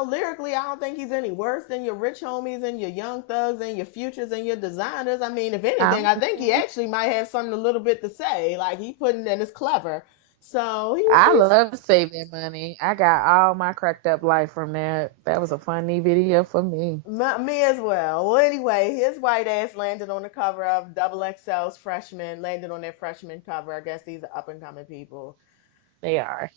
lyrically, I don't think he's any worse than your rich homies and your young thugs and your futures and your designers. I mean, if anything, I think he actually might have something a little bit to say. Like he putting in is clever. So I love saving money. I got all my cracked up life from that. That was a funny video for me. me as well. Well, anyway, his white ass landed on the cover of Double XL's Freshman, landed on their freshman cover. I guess these are up and coming people. They are.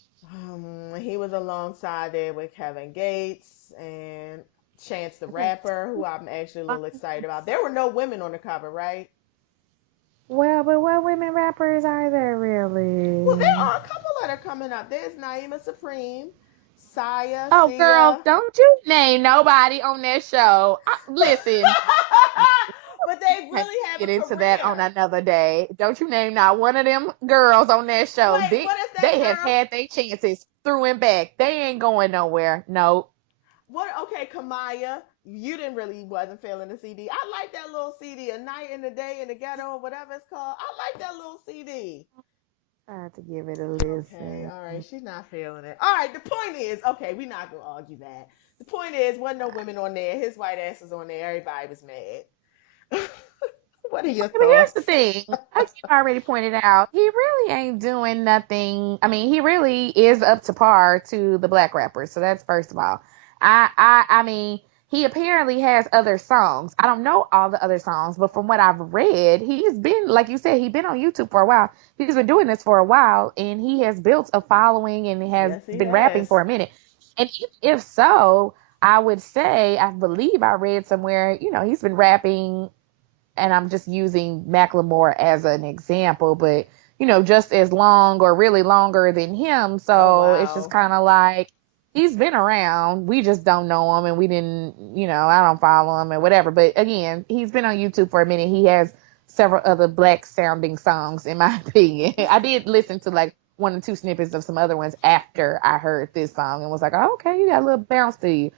He was alongside there with Kevin Gates and Chance the Okay. Rapper, who I'm actually a little excited about. There were no women on the cover, right? Well, but what women rappers are there Well, there really? are a couple that are coming up. There's Naima Supreme, Saya, Oh, girl, Sia. don't you name nobody on that show. Listen, but they have to really have a get into that on career. another day. Don't you name not one of them girls on that show. Wait, They, what is that they have girl? had their chances through and back. They ain't going nowhere. No. What? Okay, Kamaya. You didn't really wasn't feeling the CD. I like that little CD, A Night in the Day in the Ghetto, or whatever it's called. I like that little CD. I have to give it a Okay, listen. all right, she's not feeling it. All right, the point is, okay, we're not gonna argue that. The point is, wasn't no women on there. His white ass was on there. Everybody was mad. what are your But here's the thoughts? thing. Like you already pointed out, he really ain't doing nothing. I mean, he really is up to par to the black rappers. So that's first of all. I mean, he apparently has other songs. I don't know all the other songs, but from what I've read, he's been, like you said, he's been on YouTube for a while. He's been doing this for a while, and he has built a following and has Yes, he been rapping has. for a minute. And if so, I would say, I believe I read somewhere, he's been rapping, and I'm just using Macklemore as an example, but just as long or really longer than him. Oh So it's just wow. kind of like he's been around. We just don't know him and we didn't, I don't follow him and whatever. But again, he's been on YouTube for a minute. He has several other black sounding songs, in my opinion. I did listen to like one or two snippets of some other ones after I heard this song and was like, oh, okay, you got a little bounce to you.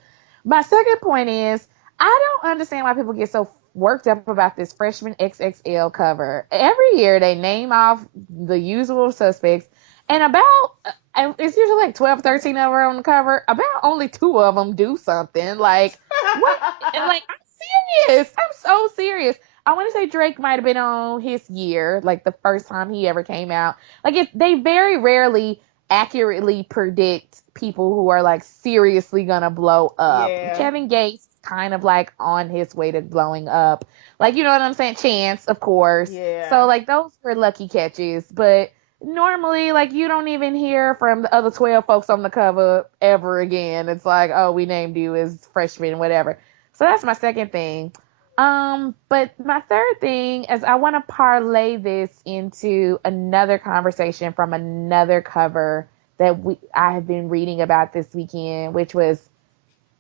My second point is I don't understand why people get so worked up about this freshman XXL cover. Every year they name off the usual suspects, and about And it's usually like 12, 13 of them on the cover. About only 2 of them do something. Like, what? And like, I'm serious. I'm so serious. I want to say Drake might have been on his year, like the first time he ever came out. Like, they very rarely accurately predict people who are like seriously gonna blow up. Yeah. Kevin Gates kind of like on his way to blowing up. Like, you know what I'm saying? Chance, of course. So Yeah. like those were lucky catches, but normally, like, you don't even hear from the other 12 folks on the cover ever again. It's like, oh, we named you as freshman, whatever. So that's my second thing. But my third thing is I want to parlay this into another conversation from another cover that I have been reading about this weekend, which was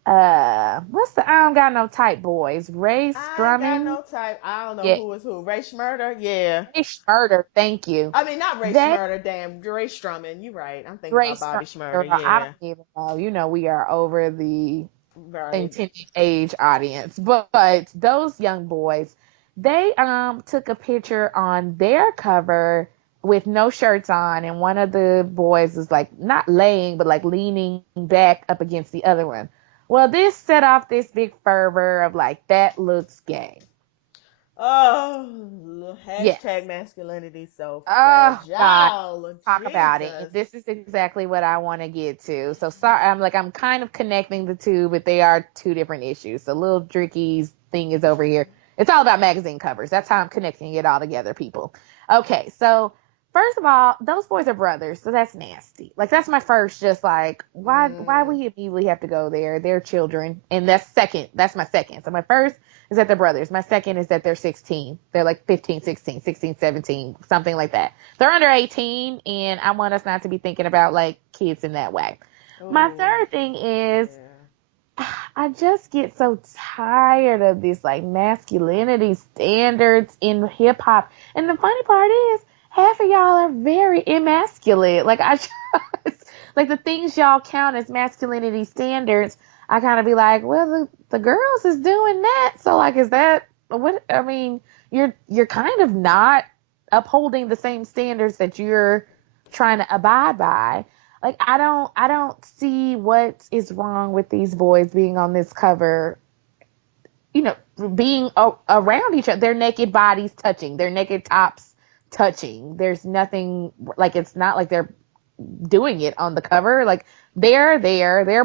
what's the I don't got no type boys? Ray I ain't got Strumming? no type. I don't know Yeah, who is who. Ray Schmurder? Yeah. Ray Schmurder, thank you. I mean, not Ray They Schmurder, damn. Ray Strumming. You right. I'm thinking Ray about Bobby Strumming, Schmurder. girl, I Yeah. don't even know. You know, we are over the Right. intended age audience. But those young boys, they took a picture on their cover with no shirts on, and one of the boys is like not laying, but like leaning back up against the other one. Well, this set off this big fervor of like that looks gay. Oh, hashtag Yes. masculinity so Oh God, fragile. talk about it. And Jesus. this is exactly what I want to get to. So sorry, I'm kind of connecting the two, but they are two different issues. So Lil Dricky's thing is over here. It's all about magazine covers. That's how I'm connecting it all together, people. Okay, so first of all, those boys are brothers, so that's nasty. Like that's my first, just like why Mm. we immediately have to go there? They're children, and that's second. That's my second. So my first is that they're brothers. My second is that they're 16. They're like 15, 16, 16, 17, something like that. They're under 18, and I want us not to be thinking about like kids in that way. My Oh, third thing is yeah. I just get so tired of this like masculinity standards in hip hop. And the funny part is half of y'all are very emasculate. Like I just like the things y'all count as masculinity standards, I kind of be like, well, the girls is doing that. So like, is that what? I mean, you're kind of not upholding the same standards that you're trying to abide by. Like I don't see what is wrong with these boys being on this cover. You know, being around each other, their naked bodies touching, their naked tops touching. There's nothing like it's not like they're doing it on the cover. Like they're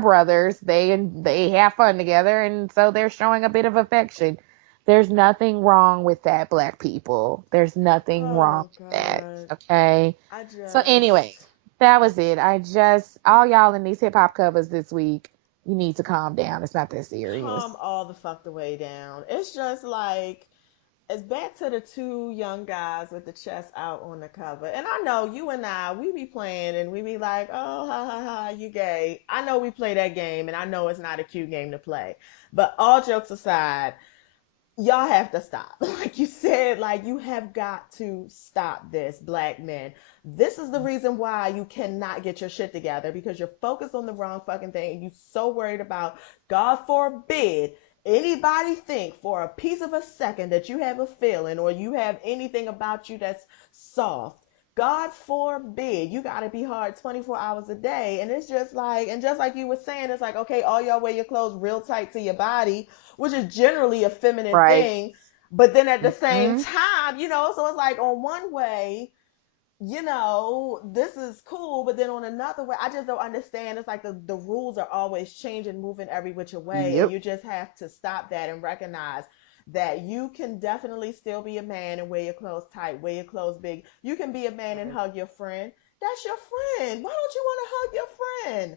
brothers. They have fun together, and so they're showing a bit of affection. There's nothing wrong with that, black people. There's nothing wrong Oh with that. God. Okay. I So anyway, just that was it. I just all y'all in these hip hop covers this week, you need to calm down. It's not that serious. calm all the fuck the way down. It's just like it's back to the two young guys with the chest out on the cover. And I know you and I, we be playing and we be like, oh, ha ha ha, you gay. I know we play that game and I know it's not a cute game to play. But all jokes aside, y'all have to stop. Like you said, like you have got to stop this, black men. This is the reason why you cannot get your shit together because you're focused on the wrong fucking thing and you're so worried about, God forbid, anybody think for a piece of a second that you have a feeling or you have anything about you that's soft. God forbid, you gotta be hard 24 hours a day. And it's just like, and just like you were saying, it's like, okay, all y'all wear your clothes real tight to your body, which is generally a feminine Right. thing. But then at the same Mm-hmm. time, so it's like on one way, this is cool, but then on another way, I just don't understand. It's like the rules are always changing, moving every which way, and Yep. you just have to stop that and recognize that you can definitely still be a man and wear your clothes tight, wear your clothes big. You can be a man and Right. hug your friend. That's your friend. Why don't you want to hug your friend?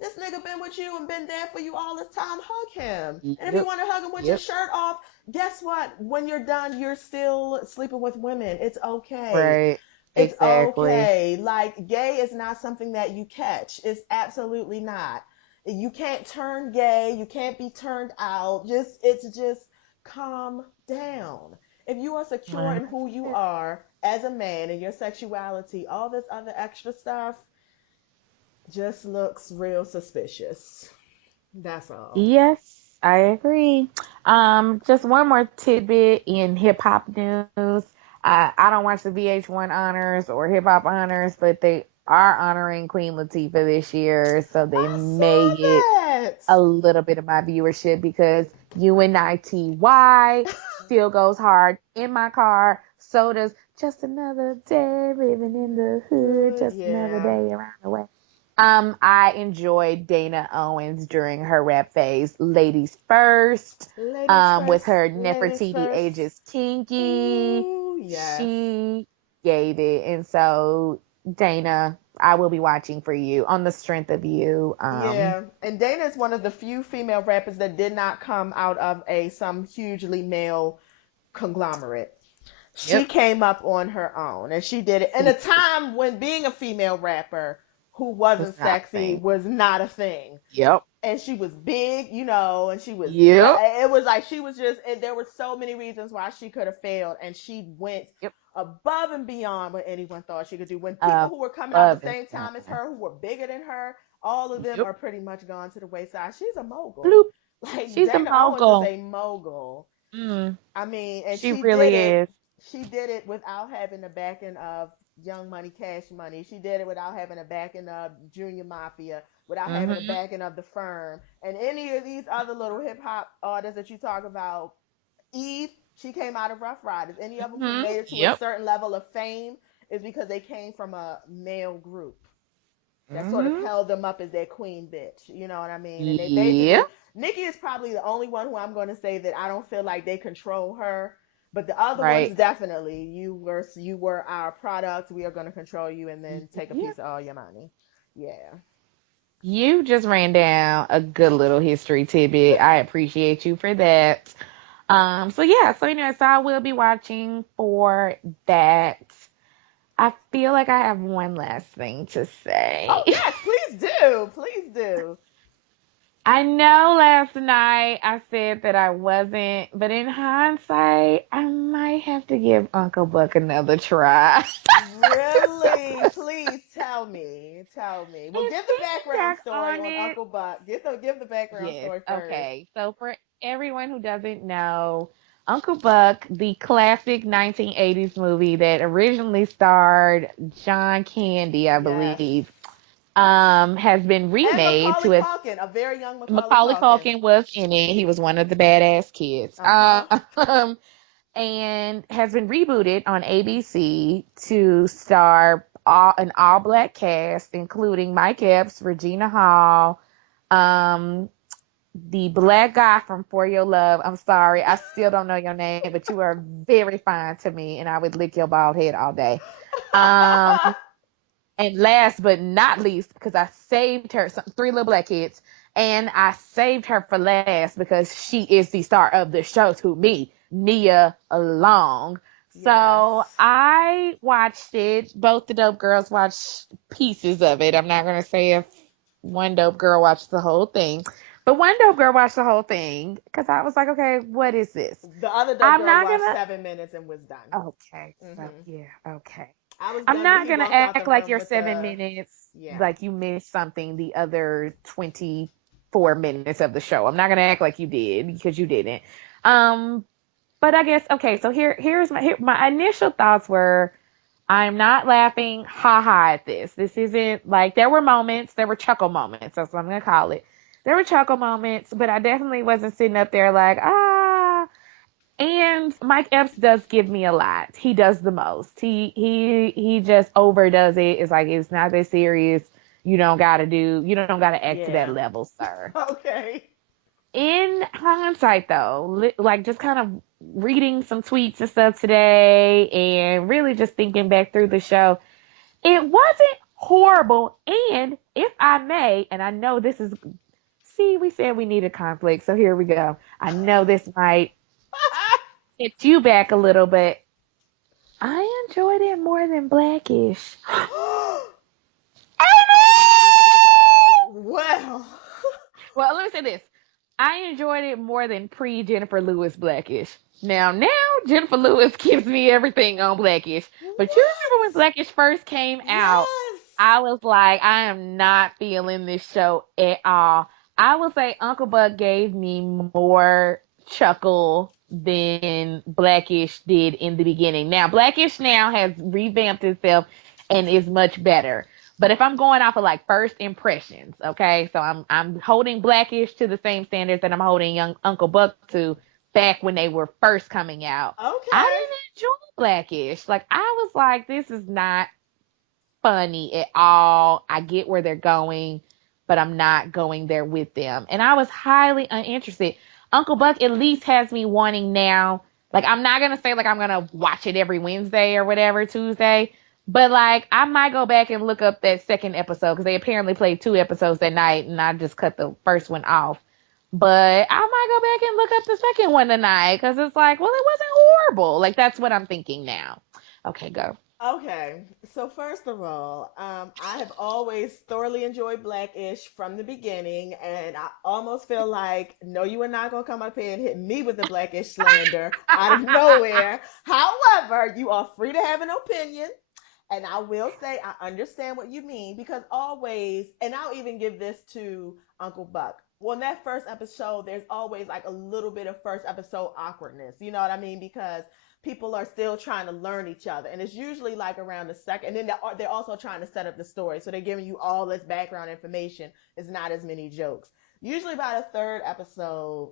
This nigga been with you and been there for you all this time. Hug him. And if you Yep. want to hug him with your Yep. shirt off, guess what? When you're done, you're still sleeping with women. It's okay. Right. It's Exactly. okay. Like, gay is not something that you catch. It's absolutely not. You can't turn gay. You can't be turned out. It's just calm down. If you are secure in who you 100%. are as a man and your sexuality, all this other extra stuff just looks real suspicious. That's all. Yes, I agree. Just one more tidbit in hip hop news. I don't watch the VH1 honors or hip hop honors, but are honoring Queen Latifah this year, so they I may get saw that. a little bit of my viewership because UNITY still goes hard in my car. So does Just Another Day Living in the Hood, Good, Just Another yeah. Day Around the Way. I enjoyed Dana Owens during her rap phase, Ladies First, Ladies with first, her ladies Nefertiti first. Ages Kinky. Ooh, yes. She gave it. And so, Dana, I will be watching for you on the strength of you. Yeah, and Dana is one of the few female rappers that did not come out of a some hugely male conglomerate. She Yep. came up on her own and she did it in She a time when being a female rapper who was wasn't not a sexy thing. was not a thing. Yep. And she was big, you know, and she was Yep. it was like she was just and there were so many reasons why she could have failed and she went Yep. above and beyond what anyone thought she could do. When people Above who were coming out the and same time as beyond. her, who were bigger than her, all of them Yep. are pretty much gone to the wayside. She's a mogul. Bloop. Like She's a Dana Owens is mogul. a mogul. Mm, I mean, and she really is. she did it without having the backing of Young Money, Cash Money. She did it without having the backing of Junior Mafia, without having the Mm-hmm. backing of the Firm, and any of these other little hip hop artists that you talk about. Eve, she came out of Rough Riders. Any of them who Mm-hmm. made it to a Yep. certain level of fame is because they came from a male group that sort of Mm-hmm. held them up as their queen bitch. You know what I mean? And they Yeah. basically, Nikki is probably the only one who I'm going to say that I don't feel like they control her. But the other ones Right. definitely, you were our product. We are going to control you and then take a Yeah. piece of all your money. Yeah. You just ran down a good little history tidbit. I appreciate you for that. So yeah, so anyway, so I will be watching for that. I feel like I have one last thing to say. Oh yes, please do, please do. I know last night I said that I wasn't, but in hindsight, I might have to give Uncle Buck another try. Really? Please tell me. Tell me. Well, And give the thinking background back story on on it, Uncle Buck. Give the background yes, story first. okay. So for everyone who doesn't know, Uncle Buck, the classic 1980s movie that originally starred John Candy, I Yes. believe, has been And remade Macaulay to a Culkin, a very young Macaulay Macaulay Culkin. Culkin was in it. He was one of the badass kids. Uh-huh. And has been rebooted on ABC to star an all black cast, including Mike Epps, Regina Hall, um, the black guy from For Your Love. I'm sorry, I still don't know your name, but you are very fine to me, and I would lick your bald head all day. Um, and last but not least, because I saved her, three little black kids, and I saved her for last because she is the star of the show to me, Nia Long. Yes. So I watched it. Both the dope girls watched pieces of it. I'm not going to say if one dope girl watched the whole thing, but one dope girl watched the whole thing because I was like, okay, what is this? The other dope I'm girl not watched gonna. 7 minutes and was done. Okay, so Hmm. yeah, okay. I was I'm done when not he gonna walked out the act like room your with 7 minutes, yeah. like you missed something the other 24 minutes of the show. I'm not gonna act like you did because you didn't. Um, but I guess okay. So my initial thoughts were I'm not laughing ha ha at this. This isn't like there were moments, there were chuckle moments. That's what I'm gonna call it. There were chuckle moments, but I definitely wasn't sitting up there like ah. And Mike Epps does give me a lot. He does the most. He just overdoes it. It's like it's not that serious. You don't gotta act to that Yeah. level, sir. Okay. In hindsight though, like just kind of reading some tweets and stuff today and really just thinking back through the show, it wasn't horrible. And if I may, and I know this is, see, we said we needed conflict, so here we go. I know this might hit you back a little, but I enjoyed it more than Blackish. Well. Well, let me say this. I enjoyed it more than pre Jennifer Lewis Blackish. Now Jennifer Lewis gives me everything on Blackish. But you remember when What? Blackish first came out? Yes. I was like, I am not feeling this show at all. I would say Uncle Buck gave me more chuckle than Blackish did in the beginning. Now, Blackish now has revamped itself and is much better. But if I'm going off of like first impressions, okay, so I'm holding Blackish to the same standards that I'm holding Young Uncle Buck to back when they were first coming out. I Okay. didn't enjoy Blackish. Like I was like, this is not funny at all. I get where they're going, but I'm not going there with them. And I was highly uninterested. Uncle Buck at least has me wanting now. Like, I'm not going to say, like, I'm going to watch it every Wednesday or whatever, Tuesday. But, like, I might go back and look up that second episode because they apparently played 2 episodes that night and I just cut the first one off. But I might go back and look up the second one tonight because it's like, well, it wasn't horrible. Like, that's what I'm thinking now. Okay, go. Okay, so first of all, I have always thoroughly enjoyed Blackish from the beginning, and I almost feel like, no, you are not gonna come up here and hit me with the Blackish slander out of nowhere. However, you are free to have an opinion, and I will say I understand what you mean because always, and I'll even give this to Uncle Buck. Well, in that first episode, there's always like a little bit of first episode awkwardness. You know what I mean? Because people are still trying to learn each other, and it's usually like around the second. And then they're also trying to set up the story, so they're giving you all this background information. It's not as many jokes. Usually by the third episode,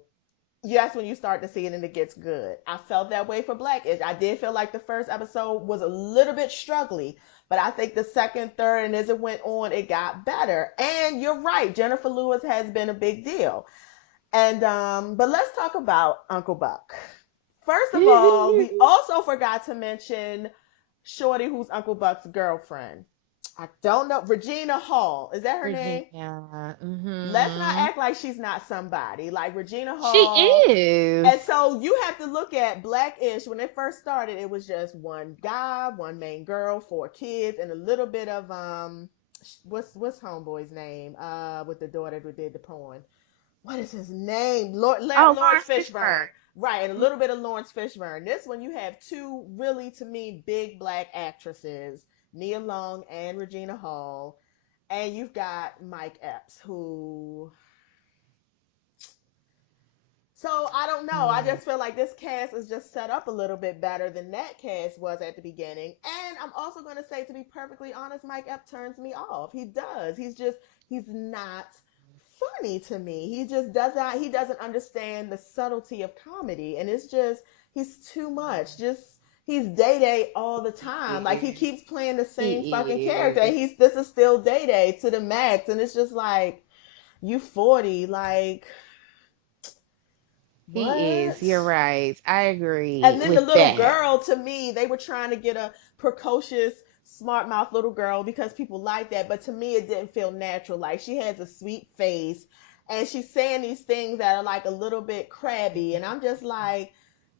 that's when you start to see it and it gets good. I felt that way for Blackish. I did feel like the first episode was a little bit struggly, but I think the second, third, and as it went on, it got better. And you're right, Jennifer Lewis has been a big deal. And but let's talk about Uncle Buck. First of all, we also forgot to mention Shorty, who's Uncle Buck's girlfriend. I don't know. Regina Hall. Is that her name? Virginia. Let's not Mm-hmm. act like she's not somebody. Like Regina She Hall. is. And so you have to look at Blackish. When it first started, it was just one guy, one main girl, 4 kids, and a little bit of what's homeboy's name? With the daughter who did the porn. What is his name? Oh, Lawrence Lawrence Fishburne. Fishburne. Right, and a little bit of Lawrence Fishburne. This one you have two really, to me, big black actresses, Nia Long and Regina Hall, and you've got Mike Epps, who. So I don't know. I Mm. just feel like this cast is just set up a little bit better than that cast was at the beginning. And I'm also going to say, to be perfectly honest, Mike Epps turns me off. He does. He's not funny to me. He just does not. He doesn't understand the subtlety of comedy, and it's just he's too much. Just he's Day Day all the time. Like he He keeps playing the same fucking character. And is. this is still Day Day to the max, and it's just like you 40, like He is. what? You're right. I And agree then the with little that. girl, to me, they were trying to get a precocious, smart mouth little girl because people like that. But to me, it didn't feel natural. Like she has a sweet face and she's saying these things that are like a little bit crabby. And I'm just like,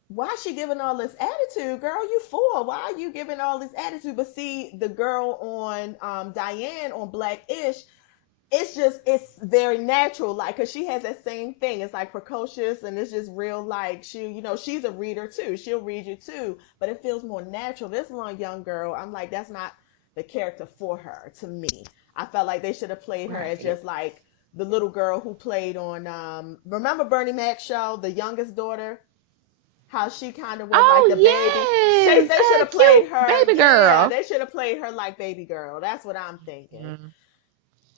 why is she giving all this attitude? Girl, you 4. Why are you giving all this attitude? But see, the girl on Diane on Black-ish, it's very natural, like, because she has that same thing. It's like precocious and it's just real, like she's a reader too, she'll read you too, but it feels more natural. This one young girl, I'm like, that's not the character for her. To me, I felt like they should have played her as Right. just like the little girl who played on remember Bernie Mac's show, the youngest daughter, how she kind of was like Oh the baby. yes. They should have played Cute her. baby Yeah, girl. they should have played her like baby girl. That's what I'm thinking. Mm.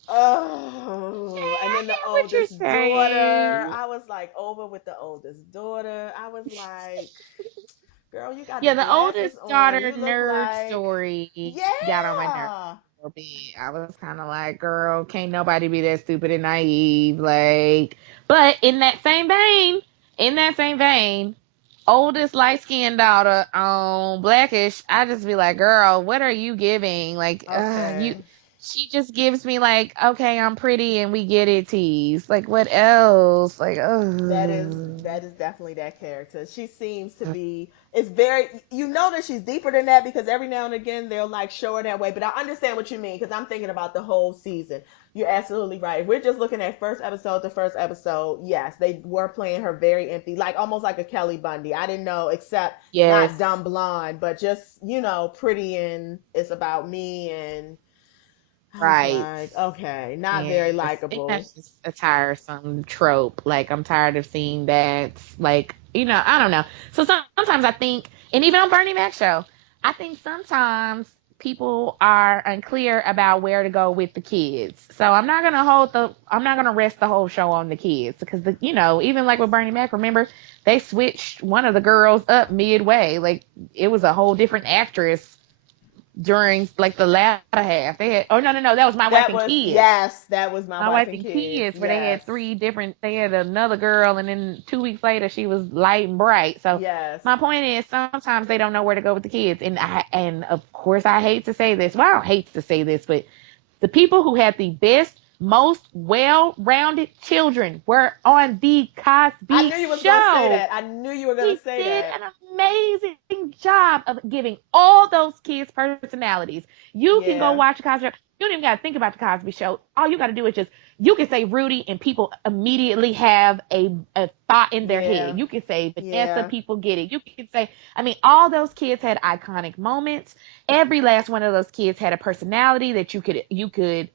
Yeah, Oh, and I then the hear what you're oldest daughter. saying. I was like over with the oldest daughter. I was like, girl, you got the Yeah, the glasses oldest on. daughter You look nerd like, story got on my nerves yeah. a little bit. I was kind of like, girl, can't nobody be that stupid and naive. Like, but in that same vein, oldest light skinned daughter on Blackish, I just be like, girl, what are you giving? Like, Okay. she just gives me like, okay, I'm pretty and we get it tease. Like, what else? Like, That is definitely that character. She seems to be. It's very. You know that she's deeper than that because every now and again they'll like show her that way. But I understand what you mean because I'm thinking about the whole season. You're absolutely right. If we're just looking at first episode to first episode, yes, they were playing her very empty, like almost like a Kelly Bundy. I didn't know, except not yes. dumb blonde, but just pretty and it's about me. And I was Right. like, okay, not very Yes. And likable. that's just a tiresome trope. Like, I'm tired of seeing that. Like, I don't know. So sometimes I think, and even on Bernie Mac show, I think sometimes people are unclear about where to go with the kids. So I'm not gonna rest the whole show on the kids because even like with Bernie Mac, remember they switched one of the girls up midway. Like it was a whole different actress during like the latter half. They had no, that was My Wife That and was, Kids. yes, that was My My Wife Wife and and Kids. Kids, where they Yes. had they had another girl, and then 2 weeks later she was light and bright. So Yes. my point is, sometimes they don't know where to go with the kids, and of course I hate to say this. Well, I don't hate to say this, but the people who had the best, most well-rounded children were on the I Cosby knew you was going to say Show. that. I knew you were going He to say did that. an amazing job of giving all those kids personalities. You can go Yeah. watch the Cosby Show. You don't even got to think about the Cosby Show. All you got to do is you can say Rudy, and people immediately have a thought in their head. Yeah. You can say Vanessa, Yeah. people get it. You can say, I mean, all those kids had iconic moments. Every last one of those kids had a personality that you could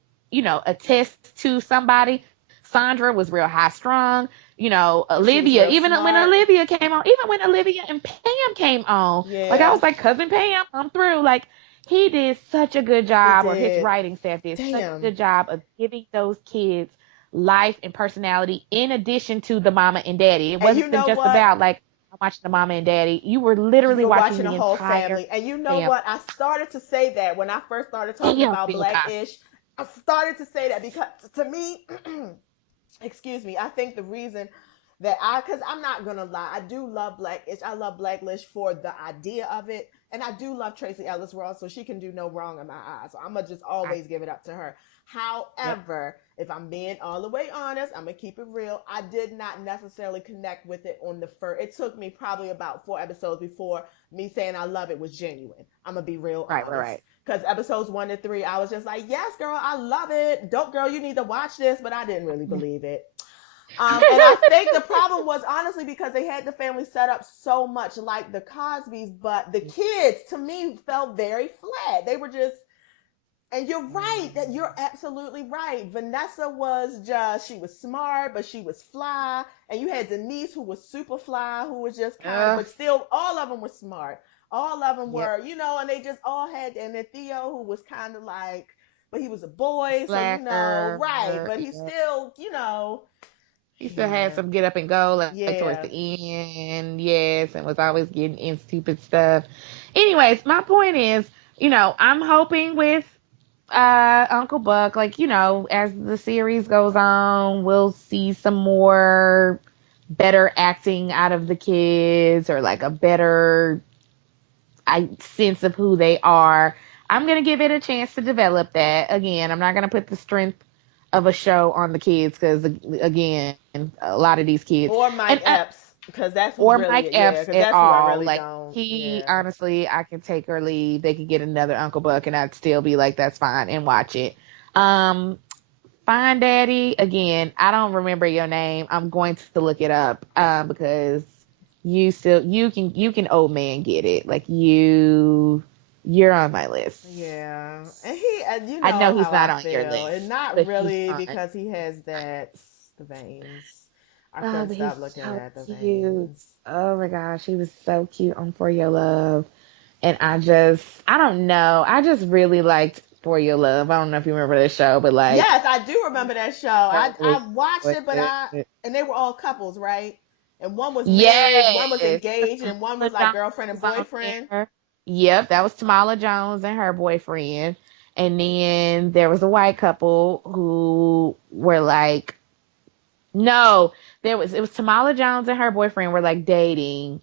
attest to somebody. Sandra was real high strung. She was Olivia, real even when smart. Olivia came on, even when Olivia and Pam came on, like I Yeah. was like, Cousin Pam, I'm through. Like he did such a good He job, or his did. writing staff did such a Damn. good job of giving those kids life and personality in addition to the mama and daddy. It And you wasn't know just what? about like I'm watching the mama and daddy. You were You literally were watching watching a the whole entire family. And you know family. what? I started to say that when I first started talking Damn, about Bill Cosby. Blackish. I started to say that because to me, excuse me, I think the reason that because I'm not gonna lie, I do love Blackish. I love Blackish for the idea of it, and I do love Tracy Ellis Ross, so she can do no wrong in my eyes. So I'm gonna just Right. always give it up to her. Yep. However, if I'm being all the way honest, I'm gonna keep it real. I did not necessarily connect with it on the first. It took me probably about 4 episodes before me saying I love it was genuine. I'm gonna be real Right. Right. honest. Right. Because episodes 1 to 3, I was just like, yes, girl, I love it. Dope girl, you need to watch this, but I didn't really believe it. And I think the problem was honestly because they had the family set up so much like the Cosbys, but the kids to me felt very flat. They were just, and you're right, that you're absolutely right. Vanessa was just, she was smart, but she was fly. And you had Denise who was super fly, who was just kind of, uh, but still, all of them were smart. All of them yep. were, and they just all had, and then Theo who was kind of like, but he was a boy, so right. Slacker. But he Yep. still, He still had yeah. some get up and go like towards Yeah. the end, yes, and was always getting in stupid stuff. Anyways, my point is, I'm hoping with Uncle Buck, like, as the series goes on, we'll see some more better acting out of the kids or like a better sense of who they are. I'm gonna give it a chance to develop that. Again, I'm not gonna put the strength of a show on the kids because again, a lot of these kids Or and Mike Epps, because that's who's or Mike really, yeah, Epps because at that's who I all. really Like don't, he yeah. honestly, I can take or leave. They could get another Uncle Buck, and I'd still be like, that's fine, and watch it. Um, Fine Daddy. Again, I don't remember your name. I'm going to look it up because you can old man get it. Like you're on my list. Yeah, and he, and you I know know he's how not I on your feel, and list, not but he's really fun. because he has the veins. I Oh, couldn't but he's stop looking so at the cute. veins. Oh my gosh, he was so cute on For Your Love. And I don't know. I just really liked For Your Love. I don't know if you remember the show, but like, Yes, I do remember that show. I totally watched enjoyed it, but it. and they were all couples, right? And one was married, one was Yes. engaged, and one was Tamala like Jones girlfriend and was on boyfriend. there. Yep, that was Tamala Jones and her boyfriend. And then there was a white couple who were like, no, it was Tamala Jones and her boyfriend were like dating.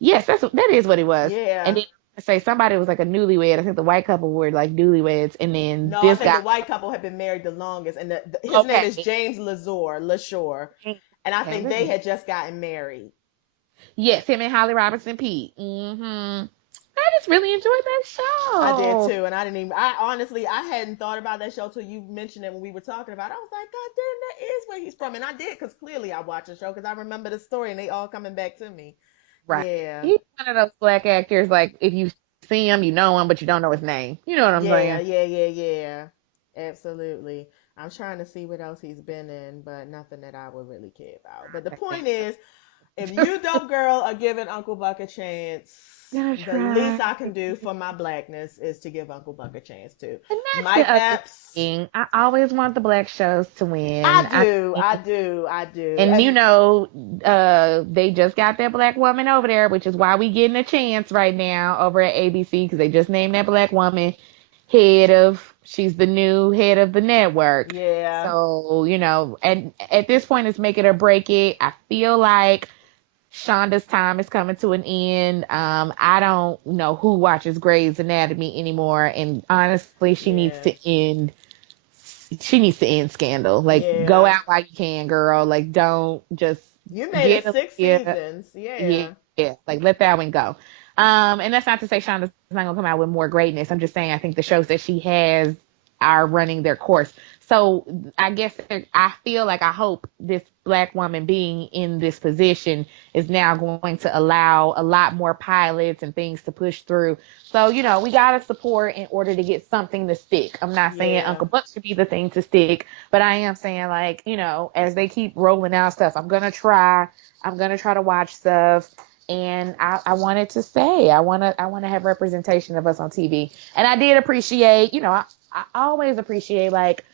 Yes, that is what it was. And Yeah. then I say somebody was like a newlywed. I think the white couple were like newlyweds, and then No, I this think guy. the white couple had been married the longest, and his name is Okay. James Lashore, and I Okay, think let they me. had just gotten married. Yes, him and Holly Robinson Pete. I just really enjoyed that I did show. too, and I didn't even. I honestly, I hadn't thought about that show till you mentioned it when we were talking about it. I was like, God damn, that is where he's from, and I did because clearly I watched the show because I remember the story, and they all coming back to me. Right. Yeah, He's one of those black actors, like, if you see him, you know him, but you don't know his name. You know what I'm yeah, saying? yeah, yeah, yeah. Absolutely. I'm trying to see what else he's been in, but nothing that I would really care about. But the point is, if you dope girl are giving Uncle Buck a chance, gonna The least try. I can do for my blackness is to give Uncle Buck a chance too. And that's Mike the other Epps, thing. I always want the black shows to win. I do, I do, I do. And And they just got that black woman over there, which is why we getting a chance right now over at ABC because they just named that black woman she's the new head of the network. yeah, So, and at this point it's make it or break it. I feel like Shonda's time is coming to an end. I don't know who watches Grey's Anatomy anymore, and honestly, yeah, she needs to end Scandal. Like, go yeah. out while you can, girl. Like, don't just You made get it a six yeah, seasons. yeah, Yeah, yeah. Like, let that one go. And that's not to say Shonda's not gonna come out with more greatness. I'm just saying I think the shows that she has are running their course. So I guess I feel like I hope this black woman being in this position is now going to allow a lot more pilots and things to push through. So, we got to support in order to get something to stick. I'm not saying yeah, Uncle Buck should be the thing to stick, but I am saying, like, as they keep rolling out stuff, I'm going to try. I'm going to try to watch stuff. And I wanted to say, I want to have representation of us on TV. And I did appreciate, I always appreciate, like,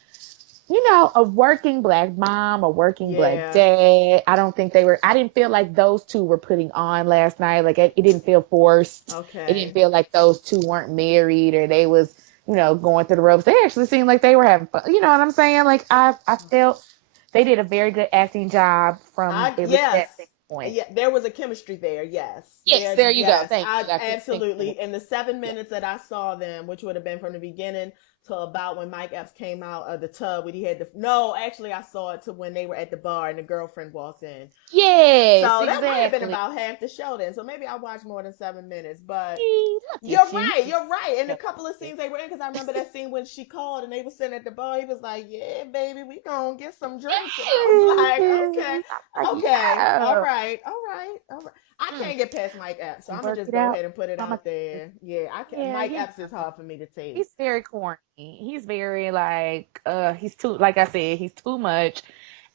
a working black mom, a working black yeah. dad. I didn't feel like those two were putting on last night. Like it didn't feel forced. It didn't Okay. feel like those two weren't married or they was, going through the ropes. They actually seemed like they were having fun. You know what I'm saying? Like I felt they did a very good acting job from I at least yes. that standpoint. Yeah, there was a chemistry there. Yes. Yes, There there you go. yes. Thank I you. I couldn't think of absolutely it. in the seven Yeah. minutes that I saw them, which would have been from the beginning to about when Mike Epps came out of the tub when he had the no, actually I saw it to when they were at the bar and the girlfriend walked in. Yes, So that might have been exactly. about half the show then. So maybe I watched more than 7 minutes. But See, look you're at you. right. You're right. And a Yeah. couple of scenes they were in, because I remember that scene when she called and they were sitting at the bar. He was like, "Yeah, baby, we gonna get some drinks," and I was like, "Okay, I'm like, okay, all yeah. right, all right, all right." I Mm, can't get past Mike Epps, so I'm gonna work just it go out. ahead and put it Mama, out there. Yeah, I can. yeah, Mike Epps is hard for me to he's taste. very corny. He's very like, he's too, like I said, he's too much.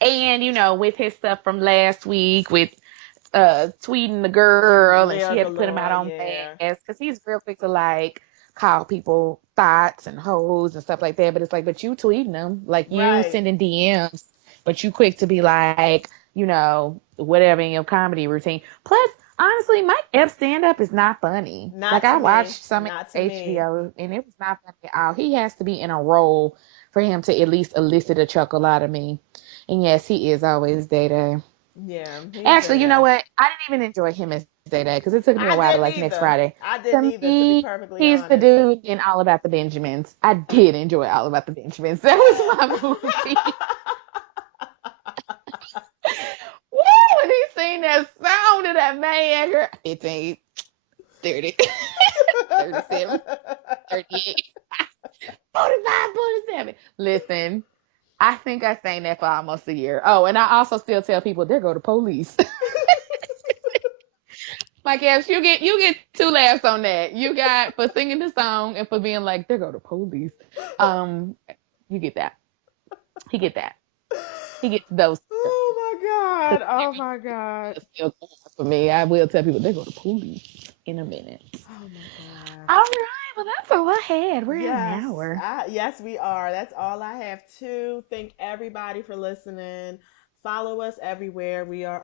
And with his stuff from last week with tweeting the girl and she Leah had to put him out Galore, on yeah, blast because he's real quick to like call people thoughts and hoes and stuff like that. But it's like, but you tweeting them, like you right. sending DMs, but you quick to be like, whatever in your comedy routine. Plus, honestly, Mike Epps stand up is not funny. Like Not I to me. watched some Not to me. HBO and it was not funny at all. He has to be in a role for him to at least elicit a chuckle out of me. And yes, he is always Day Day. Yeah, he's Actually, you know there. what? I didn't even enjoy him as Day Day because it took me a I while to didn't like next either. Friday. I didn't To either, to be me, perfectly he's the honest. dude in All About the Benjamins. I did enjoy All About the Benjamins. That was my movie. Woo! When he sing that song to that man, girl. 15, 30, 37, 38, 45, 47. Listen, I think I sang that for almost a year. Oh, and I also still tell people, there go the police. Like, yes, you get two laughs on that. You got for singing the song and for being like, there go the police. Um, you get that. He get that. He gets those two. Oh my Because god. Oh my god. it's still for me. I will tell people, there go the police in a minute. Oh my god. All right. Well, that's all I had. We're at an Yes. hour. Yes, we are. That's all I have too. Thank everybody for listening. Follow us everywhere. We are